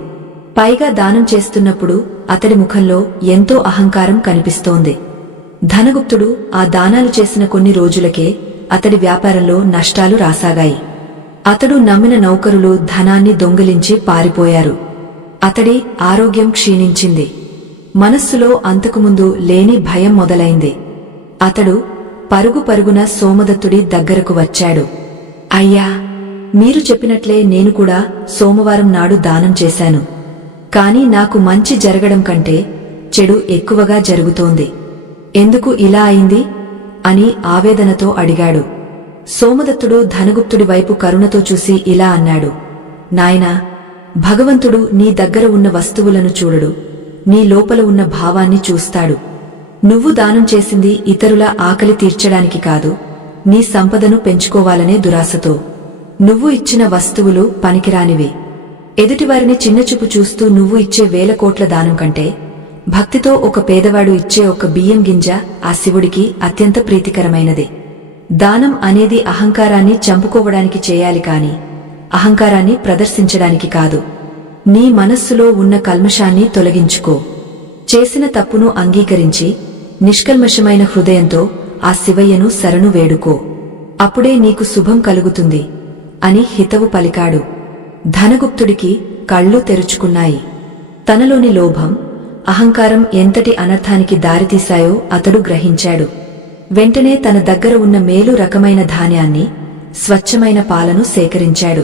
పైగా దానం చేస్తున్నప్పుడు అతడి ముఖంలో ఎంతో అహంకారం కనిపిస్తోంది. ధనగుప్తుడు ఆ దానాలు చేసిన కొన్ని రోజులకే అతడి వ్యాపారంలో నష్టాలు రాసాగాయి. అతడు నమ్మిన నౌకరులు ధనాన్ని దొంగిలించి పారిపోయారు. అతడి ఆరోగ్యం క్షీణించింది. మనస్సులో అంతకుముందు లేని భయం మొదలైంది. అతడు పరుగు పరుగున సోమదత్తుడి దగ్గరకు వచ్చాడు. అయ్యా, మీరు చెప్పినట్లే నేను కూడా సోమవారం నాడు దానం చేశాను. కాని నాకు మంచి జరగడం కంటే చెడు ఎక్కువగా జరుగుతోంది. ఎందుకు ఇలా అయింది అని ఆవేదనతో అడిగాడు. సోమదత్తుడు ధనగుప్తుడి వైపు కరుణతో చూసి ఇలా అన్నాడు, నాయనా, భగవంతుడు నీ దగ్గర ఉన్న వస్తువులను చూడడు, నీ లోపల ఉన్న భావాన్ని చూస్తాడు. నువ్వు దానం చేసింది ఇతరుల ఆకలి తీర్చడానికి కాదు, నీ సంపదను పెంచుకోవాలనే దురాశతో. నువ్వు ఇచ్చిన వస్తువులు పనికిరానివి. ఎదుటివారిని చిన్నచూపు చూస్తూ నువ్వు ఇచ్చే 1000 కోట్ల దానం కంటే భక్తితో ఒక పేదవాడు ఇచ్చే ఒక బియ్యం గింజ ఆ శివుడికి అత్యంత ప్రీతికరమైనది. దానం అనేది అహంకారాన్ని చంపుకోవడానికి చేయాలి కాని అహంకారాన్ని ప్రదర్శించడానికి కాదు. నీ మనస్సులో ఉన్న కల్మషాన్ని తొలగించుకో. చేసిన తప్పును అంగీకరించి నిష్కల్మషమైన హృదయంతో ఆ శివయ్యను శరణు వేడుకో. అప్పుడే నీకు శుభం కలుగుతుంది అని హితవు పలికాడు. ధనగుప్తుడికి కళ్ళు తెరుచుకున్నాయి. తనలోని లోభం, అహంకారం ఎంతటి అనర్థానికి దారితీశాయో అతడు గ్రహించాడు. వెంటనే తన దగ్గర ఉన్న మేలు రకమైన ధాన్యాన్ని, స్వచ్ఛమైన పాలను సేకరించాడు.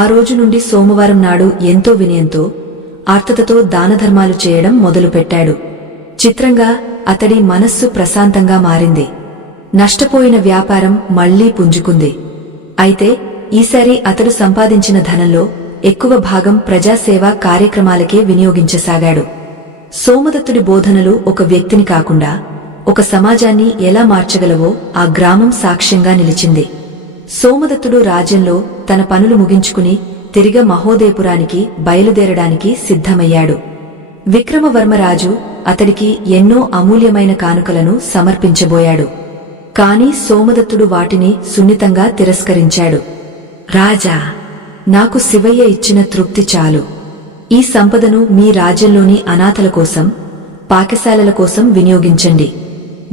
ఆ రోజు నుండి సోమవారం నాడు ఎంతో వినయంతో, ఆర్తతతో దానధర్మాలు చేయడం మొదలుపెట్టాడు. చిత్రంగా అతడి మనస్సు ప్రశాంతంగా మారింది. నష్టపోయిన వ్యాపారం మళ్లీ పుంజుకుంది. అయితే ఈసారి అతడు సంపాదించిన ధనంలో ఎక్కువ భాగం ప్రజాసేవా కార్యక్రమాలకే వినియోగించసాగాడు. సోమదత్తుడి బోధనలు ఒక వ్యక్తిని కాకుండా ఒక సమాజాన్ని ఎలా మార్చగలవో ఆ గ్రామం సాక్ష్యంగా నిలిచింది. సోమదత్తుడు రాజ్యంలో తన పనులు ముగించుకుని తిరిగి మహోదయపురానికి బయలుదేరడానికి సిద్ధమయ్యాడు. విక్రమవర్మరాజు అతడికి ఎన్నో అమూల్యమైన కానుకలను సమర్పించబోయాడు. కాని సోమదత్తుడు వాటిని సున్నితంగా తిరస్కరించాడు. రాజా, నాకు శివయ్య ఇచ్చిన తృప్తి చాలు. ఈ సంపదను మీ రాజ్యంలోని అనాథల కోసం, పాకశాలల కోసం వినియోగించండి.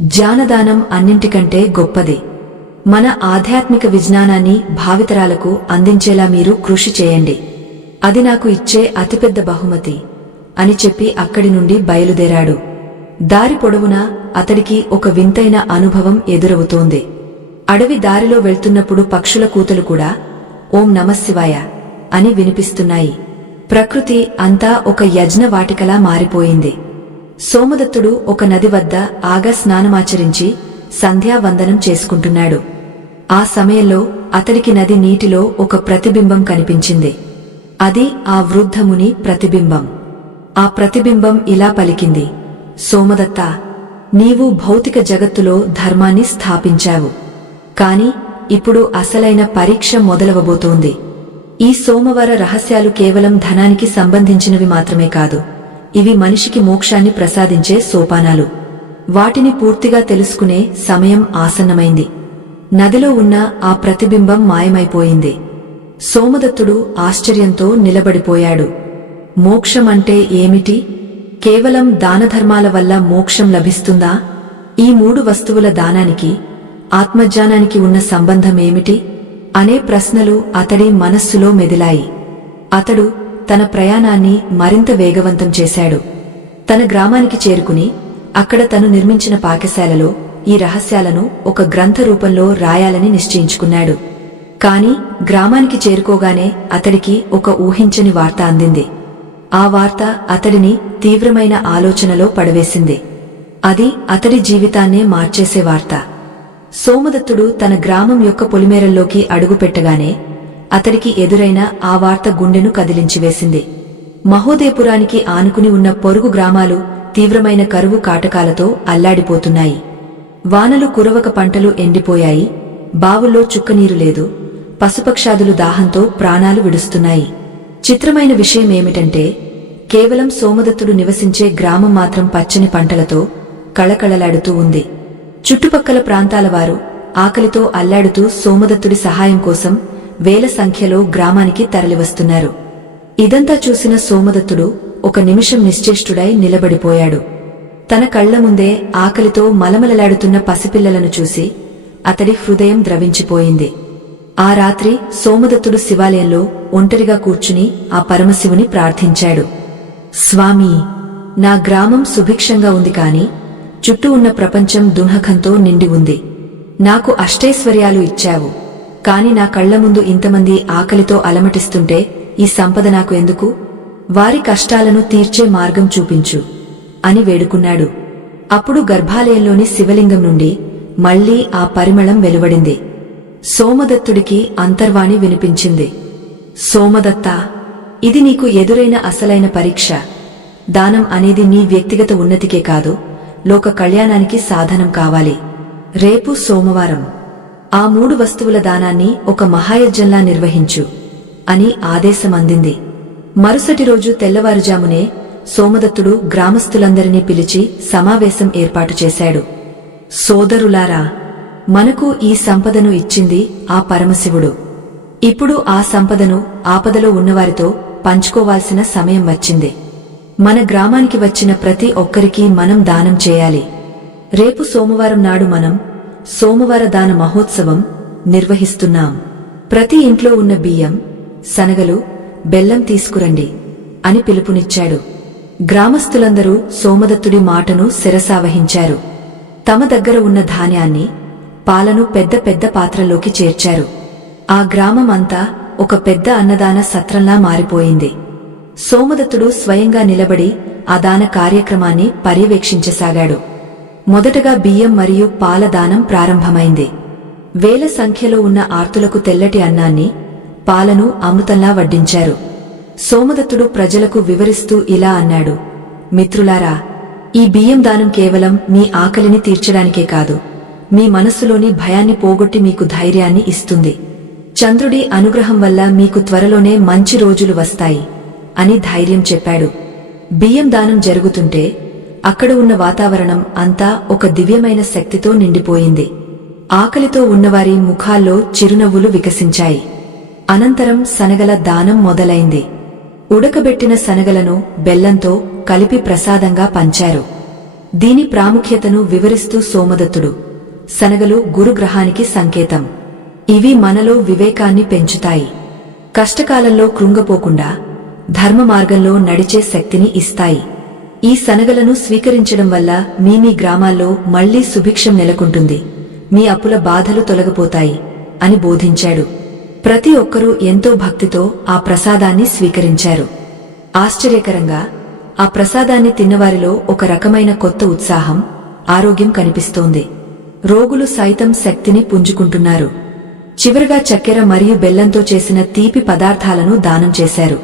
జ్ఞానదానం అన్నింటికంటే గొప్పది. మన ఆధ్యాత్మిక విజ్ఞానాన్ని భావితరాలకు అందించేలా మీరు కృషి చేయండి. అది నాకు ఇచ్చే అతిపెద్ద బహుమతి అని చెప్పి అక్కడి నుండి బయలుదేరాడు. దారి పొడవునా అతడికి ఒక వింతైన అనుభవం ఎదురవుతోంది. అడవి దారిలో వెళ్తున్నప్పుడు పక్షుల కూతలు కూడా ఓం నమఃశివాయ అని వినిపిస్తున్నాయి. ప్రకృతి అంతా ఒక యజ్ఞ వాటికలా మారిపోయింది. సోమదత్తుడు ఒక నది వద్ద ఆగా స్నానమాచరించి సంధ్యావందనం చేసుకుంటున్నాడు. ఆ సమయంలో అతడికి నది నీటిలో ఒక ప్రతిబింబం కనిపించింది. అది ఆ వృద్ధముని ప్రతిబింబం. ఆ ప్రతిబింబం ఇలా పలికింది, సోమదత్తా, నీవు భౌతిక జగత్తులో ధర్మాన్ని స్థాపించావు. కాని ఇప్పుడు అసలైన పరీక్ష మొదలవబోతోంది. ఈ సోమవార రహస్యాలు కేవలం ధనానికి సంబంధించినవి మాత్రమే కాదు, ఇవి మనిషికి మోక్షాన్ని ప్రసాదించే సోపానాలు. వాటిని పూర్తిగా తెలుసుకునే సమయం ఆసన్నమైంది. నదిలో ఉన్న ఆ ప్రతిబింబం మాయమైపోయింది. సోమదత్తుడు ఆశ్చర్యంతో నిలబడిపోయాడు. మోక్షమంటే ఏమిటి? కేవలం దానధర్మాల వల్ల మోక్షం లభిస్తుందా? ఈ 3 వస్తువుల దానానికి, ఆత్మజ్ఞానానికి ఉన్న సంబంధమేమిటి అనే ప్రశ్నలు అతడి మనస్సులో మెదిలాయి. అతడు తన ప్రయాణాన్ని మరింత వేగవంతం చేశాడు. తన గ్రామానికి చేరుకుని అక్కడ తను నిర్మించిన పాకశాలలో ఈ రహస్యాలను ఒక గ్రంథ రూపంలో రాయాలని నిశ్చయించుకున్నాడు. కాని గ్రామానికి చేరుకోగానే అతడికి ఒక ఊహించని వార్త అందింది. ఆ వార్త అతడిని తీవ్రమైన ఆలోచనలో పడవేసింది. అది అతడి జీవితాన్నే మార్చేసే వార్త. సోమదత్తుడు తన గ్రామం యొక్క పొలిమేరల్లోకి అడుగుపెట్టగానే అతడికి ఎదురైన ఆ వార్త గుండెను కదిలించివేసింది. మహోదయపురానికి ఆనుకుని ఉన్న పొరుగు గ్రామాలు తీవ్రమైన కరువు కాటకాలతో అల్లాడిపోతున్నాయి. వానలు కురవక పంటలు ఎండిపోయాయి. బావుల్లో చుక్కనీరు లేదు. పశుపక్షాదులు దాహంతో ప్రాణాలు విడుస్తున్నాయి. చిత్రమైన విషయమేమిటంటే కేవలం సోమదత్తుడు నివసించే గ్రామం మాత్రం పచ్చని పంటలతో కళకళలాడుతూ ఉంది. చుట్టుపక్కల ప్రాంతాల వారు ఆకలితో అల్లాడుతూ సోమదత్తుడి సహాయం కోసం వేల సంఖ్యలో గ్రామానికి తరలివస్తున్నారు. ఇదంతా చూసిన సోమదత్తుడు ఒక నిమిషం నిశ్చేష్టుడై నిలబడిపోయాడు. తన కళ్ల ముందే ఆకలితో మలమలలాడుతున్న పసిపిల్లలను చూసి అతడి హృదయం ద్రవించిపోయింది. ఆ రాత్రి సోమదత్తుడు శివాలయంలో ఒంటరిగా కూర్చుని ఆ పరమశివుని ప్రార్థించాడు. స్వామీ, నా గ్రామం సుభిక్షంగా ఉంది కాని చుట్టూ ఉన్న ప్రపంచం దుఃఖంతో నిండి ఉంది. నాకు అష్టైశ్వర్యాలు ఇచ్చావు, కాని నా కళ్ల ముందు ఇంతమంది ఆకలితో అలమటిస్తుంటే ఈ సంపద నాకు ఎందుకు? వారి కష్టాలను తీర్చే మార్గం చూపించు అని వేడుకున్నాడు. అప్పుడు గర్భాలయంలోని శివలింగం నుండి మళ్లీ ఆ పరిమళం వెలువడింది. సోమదత్తుడికి అంతర్వాణి వినిపించింది. సోమదత్తా, ఇది నీకు ఎదురైన అసలైన పరీక్ష. దానం అనేది నీ వ్యక్తిగత ఉన్నతికే కాదు, లోక కళ్యాణానికి సాధనం కావాలి. రేపు సోమవారం ఆ 3 వస్తువుల దానాన్ని ఒక మహాయజ్ఞంలా నిర్వహించు అని ఆదేశం అందింది. మరుసటి రోజు తెల్లవారుజామునే సోమదత్తుడు గ్రామస్తులందరినీ పిలిచి సమావేశం ఏర్పాటు చేశాడు. సోదరులారా, మనకు ఈ సంపదను ఇచ్చింది ఆ పరమశివుడు. ఇప్పుడు ఆ సంపదను ఆపదలో ఉన్నవారితో పంచుకోవాల్సిన సమయం వచ్చింది. మన గ్రామానికి వచ్చిన ప్రతి ఒక్కరికీ మనం దానం చేయాలి. రేపు సోమవారం నాడు మనం సోమవార దాన మహోత్సవం నిర్వహిస్తున్నాం. ప్రతి ఇంట్లో ఉన్న బియ్యం, శనగలు, బెల్లం తీసుకురండి అని పిలుపునిచ్చాడు. గ్రామస్తులందరూ సోమదత్తుడి మాటను శిరసావహించారు. తమ దగ్గర ఉన్న ధాన్యాన్ని, పాలను పెద్ద పెద్ద పాత్రల్లోకి చేర్చారు. ఆ గ్రామం అంతా ఒక పెద్ద అన్నదాన సత్రంలా మారిపోయింది. సోమదత్తుడు స్వయంగా నిలబడి ఆ దాన కార్యక్రమాన్ని పర్యవేక్షించసాగాడు. మొదటగా బియ్యం మరియు పాల దానం ప్రారంభమైంది. వేల సంఖ్యలో ఉన్న ఆర్తులకు తెల్లటి అన్నాన్ని, పాలను అమృతంలా వడ్డించారు. సోమదత్తుడు ప్రజలకు వివరిస్తూ ఇలా అన్నాడు: మిత్రులారా, ఈ బియ్యం దానం కేవలం మీ ఆకలిని తీర్చడానికే కాదు, మీ మనస్సులోని భయాన్ని పోగొట్టి మీకు ధైర్యాన్ని ఇస్తుంది. చంద్రుడి అనుగ్రహం వల్ల మీకు త్వరలోనే మంచి రోజులు వస్తాయి అని ధైర్యం చెప్పాడు. బియ్యం దానం జరుగుతుంటే అక్కడ ఉన్న వాతావరణం అంతా ఒక దివ్యమైన శక్తితో నిండిపోయింది. ఆకలితో ఉన్నవారి ముఖాల్లో చిరునవ్వులు వికసించాయి. అనంతరం శనగల దానం మొదలైంది. ఉడకబెట్టిన శనగలను బెల్లంతో కలిపి ప్రసాదంగా పంచారు. దీని ప్రాముఖ్యతను వివరిస్తూ సోమదత్తుడు: శనగలు గురుగ్రహానికి సంకేతం. ఇవి మనలో వివేకాన్ని పెంచుతాయి. కష్టకాలంలో కృంగపోకుండా ధర్మ మార్గంలో నడిచే శక్తిని ఇస్తాయి. ఈ శనగలను స్వీకరించడం వల్ల మీ గ్రామాల్లో మళ్లీ సుభిక్షం నెలకొంటుంది, మీ అప్పుల బాధలు తొలగిపోతాయి అని బోధించాడు. ప్రతి ఒక్కరూ ఎంతో భక్తితో ఆ ప్రసాదాన్ని స్వీకరించారు. ఆశ్చర్యకరంగా ఆ ప్రసాదాన్ని తిన్నవారిలో ఒక రకమైన కొత్త ఉత్సాహం, ఆరోగ్యం కనిపిస్తోంది. రోగులు సైతం శక్తిని పుంజుకుంటున్నారు. చివరగా చక్కెర మరియు బెల్లంతో చేసిన తీపి పదార్థాలను దానం చేశారు.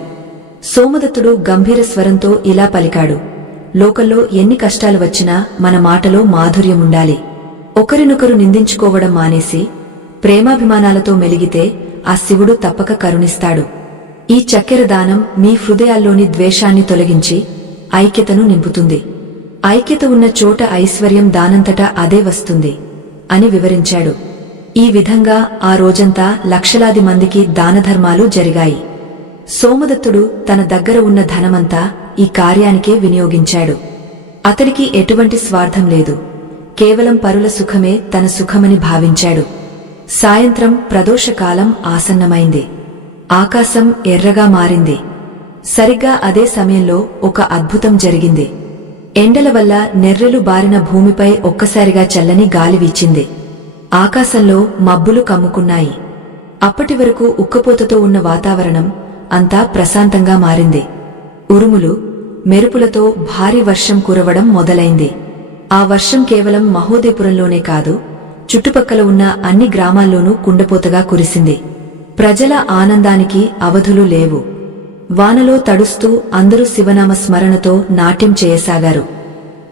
సోమదత్తుడు గంభీర స్వరంతో ఇలా పలికాడు: లోకంలో ఎన్ని కష్టాలు వచ్చినా మన మాటలో మాధుర్యముండాలి. ఒకరినొకరు నిందించుకోవడం మానేసి ప్రేమాభిమానాలతో మెలిగితే ఆ శివుడు తప్పక కరుణిస్తాడు. ఈ చక్కెర దానం మీ హృదయాల్లోని ద్వేషాన్ని తొలగించి ఐక్యతను నింపుతుంది. ఐక్యత ఉన్న చోట ఐశ్వర్యం దానంతటా అదే వస్తుంది అని వివరించాడు. ఈ విధంగా ఆ రోజంతా లక్షలాది మందికి దానధర్మాలు జరిగాయి. సోమదత్తుడు తన దగ్గర ఉన్న ధనమంతా ఈ కార్యానికే వినియోగించాడు. అతడికి ఎటువంటి స్వార్థం లేదు. కేవలం పరుల సుఖమే తన సుఖమని భావించాడు. సాయంత్రం ప్రదోషకాలం ఆసన్నమైంది. ఆకాశం ఎర్రగా మారింది. సరిగ్గా అదే సమయంలో ఒక అద్భుతం జరిగింది. ఎండల వల్ల నెర్రెలు బారిన భూమిపై ఒక్కసారిగా చల్లని గాలి వీచింది. ఆకాశంలో మబ్బులు కమ్ముకున్నాయి. అప్పటి వరకు ఉక్కపోతతో ఉన్న వాతావరణం అంతా ప్రశాంతంగా మారింది. ఉరుములు, మెరుపులతో భారీ వర్షం కురవడం మొదలైంది. ఆ వర్షం కేవలం మహోదయపురంలోనే కాదు, చుట్టుపక్కల ఉన్న అన్ని గ్రామాల్లోనూ కుండపోతగా కురిసింది. ప్రజల ఆనందానికి అవధులు లేవు. వానలో తడుస్తూ అందరూ శివనామ స్మరణతో నాట్యం చేయసాగారు.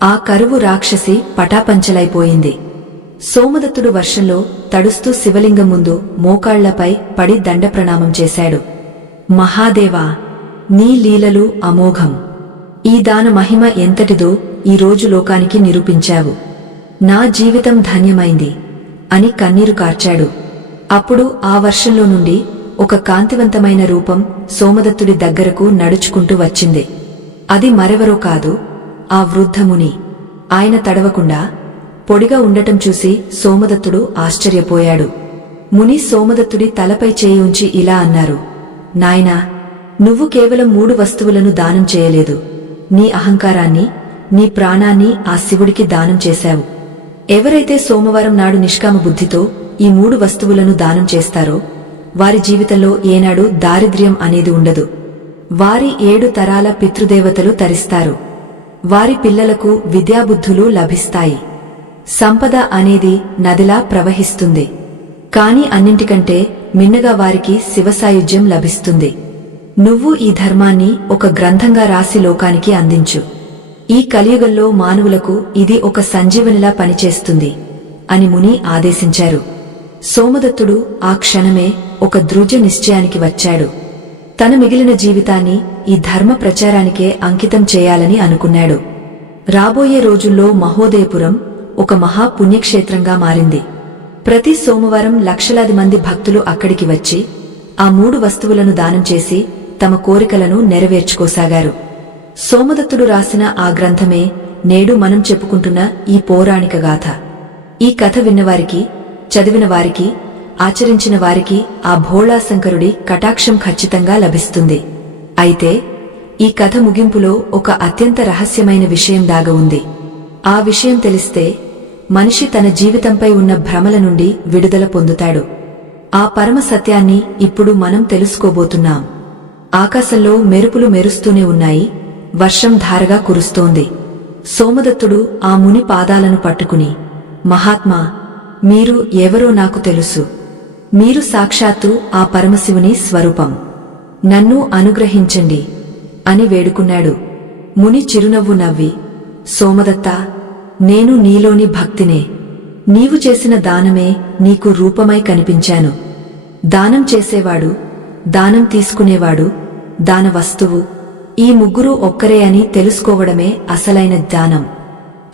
ఆ కరువు రాక్షసి పటాపంచలైపోయింది. సోమదత్తుడు వర్షంలో తడుస్తూ శివలింగం ముందు మోకాళ్లపై పడి దండప్రణామం చేశాడు. మహాదేవా, నీ లీలలు అమోఘం. ఈ దాన మహిమ ఎంతటిదో ఈ రోజు లోకానికి నిరూపించావు. నా జీవితం ధన్యమైంది అని కన్నీరు కార్చాడు. అప్పుడు ఆ వర్షంలో నుండి ఒక కాంతివంతమైన రూపం సోమదత్తుడి దగ్గరకు నడుచుకుంటూ వచ్చింది. అది మరెవరో కాదు, ఆ వృద్ధముని. ఆయన తడవకుండా పొడిగా ఉండటం చూసి సోమదత్తుడు ఆశ్చర్యపోయాడు. ముని సోమదత్తుడి తలపై చేయి ఉంచి ఇలా అన్నారు: నాయనా, నువ్వు కేవలం 3 వస్తువులను దానం చేయలేదు. నీ అహంకారాన్ని, నీ ప్రాణాన్ని ఆ శివుడికి దానం చేశావు. ఎవరైతే సోమవారం నాడు నిష్కామ బుద్ధితో ఈ 3 వస్తువులను దానం చేస్తారో వారి జీవితంలో ఏనాడు దారిద్ర్యం అనేది ఉండదు. వారి 7 తరాల పితృదేవతలు తరిస్తారు. వారి పిల్లలకు విద్యాబుద్ధులు లభిస్తాయి. సంపద అనేది నదిలా ప్రవహిస్తుంది. కాని అన్నింటికంటే మిన్నగా వారికి శివసాయుజ్యం లభిస్తుంది. నువ్వు ఈ ధర్మాన్ని ఒక గ్రంథంగా రాసి లోకానికి అందించు. ఈ కలియుగంలో మానవులకు ఇది ఒక సంజీవనిలా పనిచేస్తుంది అని ముని ఆదేశించారు. సోమదత్తుడు ఆ క్షణమే ఒక దృఢ నిశ్చయానికి వచ్చాడు. తన మిగిలిన జీవితాన్ని ఈ ధర్మ ప్రచారానికే అంకితం చేయాలని అనుకున్నాడు. రాబోయే రోజుల్లో మహోదయపురం ఒక మహా పుణ్యక్షేత్రంగా మారింది. ప్రతి సోమవారం లక్షలాది మంది భక్తులు అక్కడికి వచ్చి ఆ 3 వస్తువులను దానం చేసి తమ కోరికలను నెరవేర్చుకోసాగారు. సోమదత్తుడు రాసిన ఆ గ్రంథమే నేడు మనం చెప్పుకుంటున్న ఈ పౌరాణిక గాథ. ఈ కథ విన్నవారికి, చదివిన వారికి, ఆచరించిన వారికి ఆ భోళాశంకరుడి కటాక్షం ఖచ్చితంగా లభిస్తుంది. అయితే ఈ కథ ముగింపులో ఒక అత్యంత రహస్యమైన విషయం దాగి ఉంది. ఆ విషయం తెలిస్తే మనిషి తన జీవితంపై ఉన్న భ్రమల నుండి విడుదల పొందుతాడు. ఆ పరమ సత్యాన్ని ఇప్పుడు మనం తెలుసుకోబోతున్నాం. ఆకాశంలో మెరుపులు మెరుస్తూనే ఉన్నాయి. వర్షం ధారగా కురుస్తోంది. సోమదత్తుడు ఆ ముని పాదాలను పట్టుకుని, మహాత్మా, మీరు ఎవరో నాకు తెలుసు. మీరు సాక్షాత్తు ఆ పరమశివుని స్వరూపం. నన్ను అనుగ్రహించండి అని వేడుకున్నాడు. ముని చిరునవ్వు నవ్వి, సోమదత్తా, నేను నీలోని భక్తినే. నీవు చేసిన దానమే నీకు రూపమై కనిపించాను. దానం చేసేవాడు, దానం తీసుకునేవాడు, దాన వస్తువు, ఈ ముగ్గురూ ఒక్కరే అని తెలుసుకోవడమే అసలైన దానం.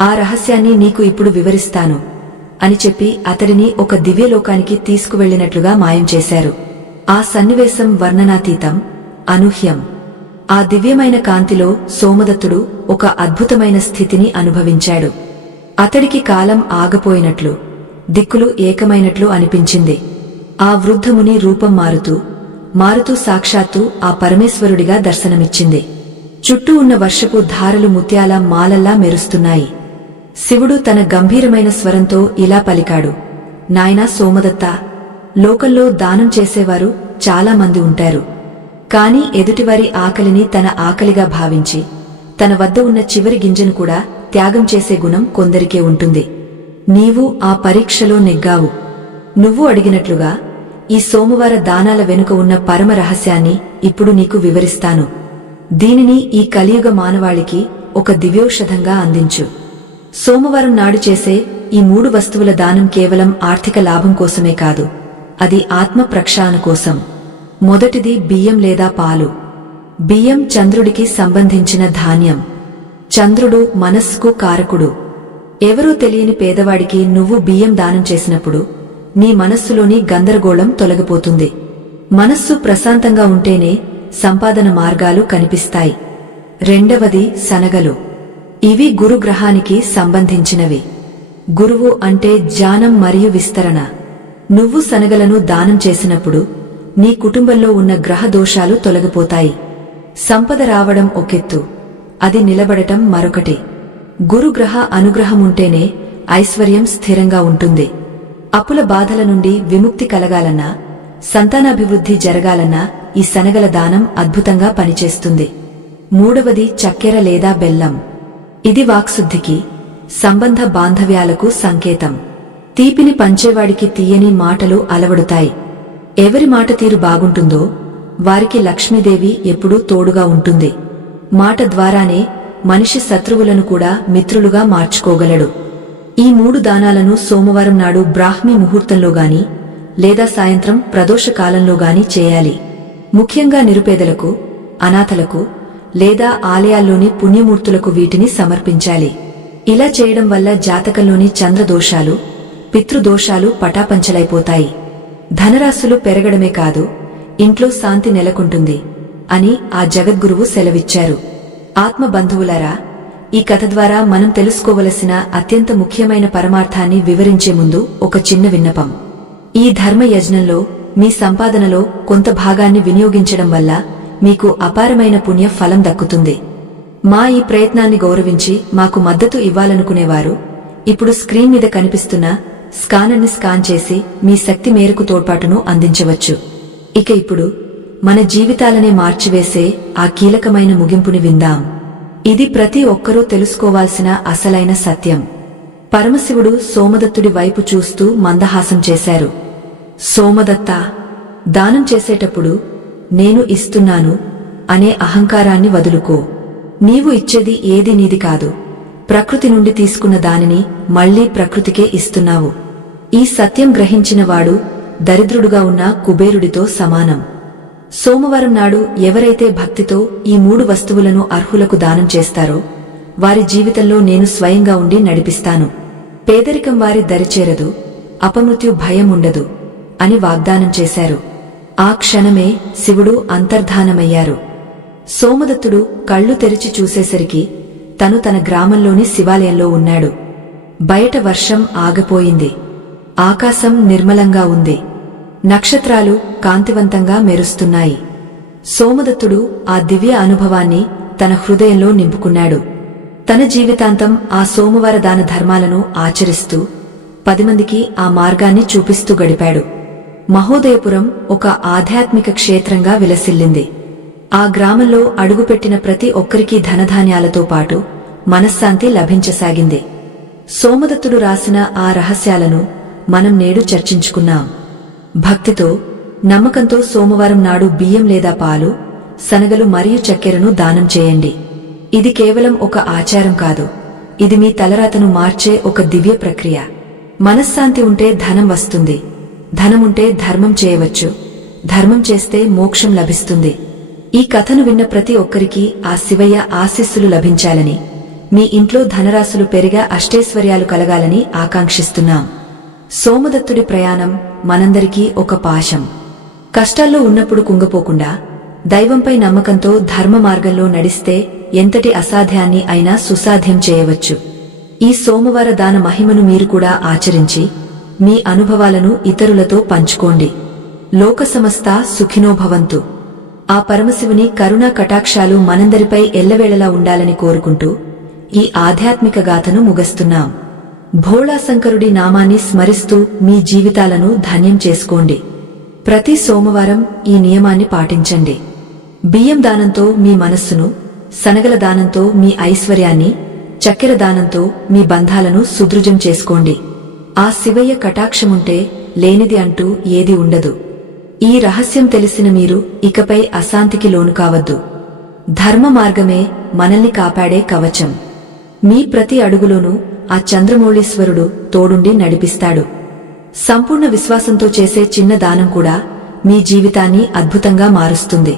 ఆ రహస్యాన్ని నీకు ఇప్పుడు వివరిస్తాను అని చెప్పి అతడిని ఒక దివ్యలోకానికి తీసుకువెళ్లినట్లుగా మాయం చేశారు. ఆ సన్నివేశం వర్ణనాతీతం, అనూహ్యం. ఆ దివ్యమైన కాంతిలో సోమదత్తుడు ఒక అద్భుతమైన స్థితిని అనుభవించాడు. అతడికి కాలం ఆగపోయినట్లు, దిక్కులు ఏకమైనట్లు అనిపించింది. ఆ వృద్ధముని రూపం మారుతూ సాక్షాత్తు ఆ పరమేశ్వరుడిగా దర్శనమిచ్చింది. చుట్టూ ఉన్న వర్షపు ధారలు ముత్యాల మాలల్లా మెరుస్తున్నాయి. శివుడు తన గంభీరమైన స్వరంతో ఇలా పలికాడు, నాయనా సోమదత్తా, లోకంలో దానం చేసేవారు చాలా మంది ఉంటారు. కాని ఎదుటివారి ఆకలిని తన ఆకలిగా భావించి తన వద్ద ఉన్న చివరి గింజను కూడా త్యాగం చేసే గుణం కొందరికే ఉంటుంది. నీవు ఆ పరీక్షలో నెగ్గావు. నువ్వు అడిగినట్లుగా ఈ సోమవార దానాల వెనుక ఉన్న పరమ రహస్యాన్ని ఇప్పుడు నీకు వివరిస్తాను. దీనిని ఈ కలియుగ మానవాళికి ఒక దివ్యౌషధంగా అందించు. సోమవారం నాడు చేసే ఈ 3 వస్తువుల దానం కేవలం ఆర్థిక లాభం కోసమే కాదు, అది ఆత్మ ప్రక్షాళన కోసం. మొదటిది బియ్యం లేదా పాలు. బియ్యం చంద్రుడికి సంబంధించిన ధాన్యం. చంద్రుడు మనస్సుకు కారకుడు. ఎవరో తెలియని పేదవాడికి నువ్వు బియ్యం దానం చేసినప్పుడు నీ మనస్సులోని గందరగోళం తొలగిపోతుంది. మనస్సు ప్రశాంతంగా ఉంటేనే సంపాదన మార్గాలు కనిపిస్తాయి. రెండవది శనగలు. ఇవి గురుగ్రహానికి సంబంధించినవి. గురువు అంటే జ్ఞానం మరియు విస్తరణ. నువ్వు శనగలను దానం చేసినప్పుడు నీ కుటుంబంలో ఉన్న గ్రహ దోషాలు తొలగిపోతాయి. సంపద రావడం ఒకెత్తు, అది నిలబడటం మరొకటి. గురుగ్రహ అనుగ్రహముంటేనే ఐశ్వర్యం స్థిరంగా ఉంటుంది. అప్పుల బాధల నుండి విముక్తి కలగాలన్నా, సంతానాభివృద్ధి జరగాలన్నా ఈ శనగల దానం అద్భుతంగా పనిచేస్తుంది. మూడవది చక్కెర లేదా బెల్లం. ఇది వాక్శుద్ధికి, సంబంధ బాంధవ్యాలకు సంకేతం. తీపిని పంచేవాడికి తీయని మాటలు అలవడుతాయి. ఎవరి మాట తీరు బాగుంటుందో వారికి లక్ష్మీదేవి ఎప్పుడూ తోడుగా ఉంటుంది. మాట ద్వారానే మనిషి శత్రువులను కూడా మిత్రులుగా మార్చుకోగలడు. ఈ 3 దానాలను సోమవారం నాడు బ్రాహ్మీ ముహూర్తంలోగాని లేదా సాయంత్రం ప్రదోష కాలంలోగాని చేయాలి. ముఖ్యంగా నిరుపేదలకు, అనాథలకు లేదా ఆలయాల్లోని పుణ్యమూర్తులకు వీటిని సమర్పించాలి. ఇలా చేయడం వల్ల జాతకంలోని చంద్రదోషాలు, పితృదోషాలు పటాపంచలైపోతాయి. ధనరాశులు పెరగడమే కాదు, ఇంట్లో శాంతి నెలకొంటుంది అని ఆ జగద్గురువు సెలవిచ్చారు. ఆత్మ బంధువులారా, ఈ కథ ద్వారా మనం తెలుసుకోవలసిన అత్యంత ముఖ్యమైన పరమార్థాన్ని వివరించే ముందు ఒక చిన్న విన్నపం. ఈ ధర్మ యజ్ఞంలో మీ సంపాదనలో కొంత భాగాన్ని వినియోగించడం వల్ల మీకు అపారమైన పుణ్య ఫలం దక్కుతుంది. మా ఈ ప్రయత్నాన్ని గౌరవించి మాకు మద్దతు ఇవ్వాలనుకునేవారు ఇప్పుడు స్క్రీన్ మీద కనిపిస్తున్న స్కానర్ని స్కాన్ చేసి మీ శక్తి మేరకు తోడ్పాటును అందించవచ్చు. ఇక ఇప్పుడు మన జీవితాలనే మార్చివేసే ఆ కీలకమైన ముగింపుని విందాం. ఇది ప్రతి ఒక్కరూ తెలుసుకోవాల్సిన అసలైన సత్యం. పరమశివుడు సోమదత్తుడి వైపు చూస్తూ మందహాసం చేశారు. సోమదత్తా, దానం చేసేటప్పుడు నేను ఇస్తున్నాను అనే అహంకారాన్ని వదులుకో. నీవు ఇచ్చేది ఏది నీది కాదు. ప్రకృతి నుండి తీసుకున్న దానిని మళ్లీ ప్రకృతికే ఇస్తున్నావు. ఈ సత్యం గ్రహించినవాడు దరిద్రుడుగా ఉన్న కుబేరుడితో సమానం. సోమవారం నాడు ఎవరైతే భక్తితో ఈ 3 వస్తువులను అర్హులకు దానం చేస్తారో వారి జీవితంలో నేను స్వయంగా ఉండి నడిపిస్తాను. పేదరికం వారి దరిచేరదు, అపమృత్యు భయం ఉండదు అని వాగ్దానం చేశారు. ఆ క్షణమే శివుడు అంతర్ధానమయ్యారు. సోమదత్తుడు కళ్ళు తెరిచి చూసేసరికి తను తన గ్రామంలోని శివాలయంలో ఉన్నాడు. బయట వర్షం ఆగిపోయింది. ఆకాశం నిర్మలంగా ఉంది. నక్షత్రాలు కాంతివంతంగా మెరుస్తున్నాయి. సోమదత్తుడు ఆ దివ్య అనుభవాన్ని తన హృదయంలో నింపుకున్నాడు. తన జీవితాంతం ఆ సోమవార దాన ధర్మాలను ఆచరిస్తూ 10 మందికి ఆ మార్గాన్ని చూపిస్తూ గడిపాడు. మహోదయపురం ఒక ఆధ్యాత్మిక క్షేత్రంగా విలసిల్లింది. ఆ గ్రామంలో అడుగుపెట్టిన ప్రతి ఒక్కరికీ ధనధాన్యాలతో పాటు మనశ్శాంతి లభించసాగింది. సోమదత్తుడు రాసిన ఆ రహస్యాలను మనం నేడు చర్చించుకున్నాం. భక్తితో, నమ్మకంతో సోమవారం నాడు బియ్యం లేదా పాలు, శనగలు మరియు చక్కెరను దానం చేయండి. ఇది కేవలం ఒక ఆచారం కాదు, ఇది మీ తలరాతను మార్చే ఒక దివ్య ప్రక్రియ. మనశ్శాంతి ఉంటే ధనం వస్తుంది, ధనముంటే ధర్మం చేయవచ్చు, ధర్మం చేస్తే మోక్షం లభిస్తుంది. ఈ కథను విన్న ప్రతి ఒక్కరికి ఆ శివయ్య ఆశీస్సులు లభించాలని, మీ ఇంట్లో ధనరాశులు పెరిగా అష్టైశ్వర్యాలు కలగాలని ఆకాంక్షిస్తున్నాం. సోమదత్తుడి ప్రయాణం మనందరికీ ఒక పాశం. కష్టాల్లో ఉన్నప్పుడు కుంగపోకుండా దైవంపై నమ్మకంతో ధర్మ మార్గంలో నడిస్తే ఎంతటి అసాధ్యాన్ని అయినా సుసాధ్యం చేయవచ్చు. ఈ సోమవార దాన మహిమను మీరు కూడా ఆచరించి మీ అనుభవాలను ఇతరులతో పంచుకోండి. లోక సమస్తా సుఖినో భవంతు. ఆ పరమశివుని కరుణా కటాక్షాలు మనందరిపై ఎల్లవేళలా ఉండాలని కోరుకుంటూ ఈ ఆధ్యాత్మిక గాథను ముగిస్తున్నాం. భోళాశంకరుడి నామాన్ని స్మరిస్తూ మీ జీవితాలను ధన్యం చేసుకోండి. ప్రతి సోమవారం ఈ నియమాన్ని పాటించండి. బియ్యం దానంతో మీ మనస్సును, శనగల దానంతో మీ ఐశ్వర్యాన్ని, చక్కెర దానంతో మీ బంధాలను సుదృఢం చేసుకోండి. ఆ శివయ్య కటాక్షముంటే లేనిది అంటూ ఏది ఉండదు. ఈ రహస్యం తెలిసిన మీరు ఇకపై అశాంతికి లోను కావద్దు. ధర్మ మార్గమే మనల్ని కాపాడే కవచం. మీ ప్రతి అడుగులోనూ ఆ చంద్రమౌళీశ్వరుడు తోడుండి నడిపిస్తాడు. సంపూర్ణ విశ్వాసంతో చేసే చిన్న దానం కూడా మీ జీవితాన్ని అద్భుతంగా మారుస్తుంది.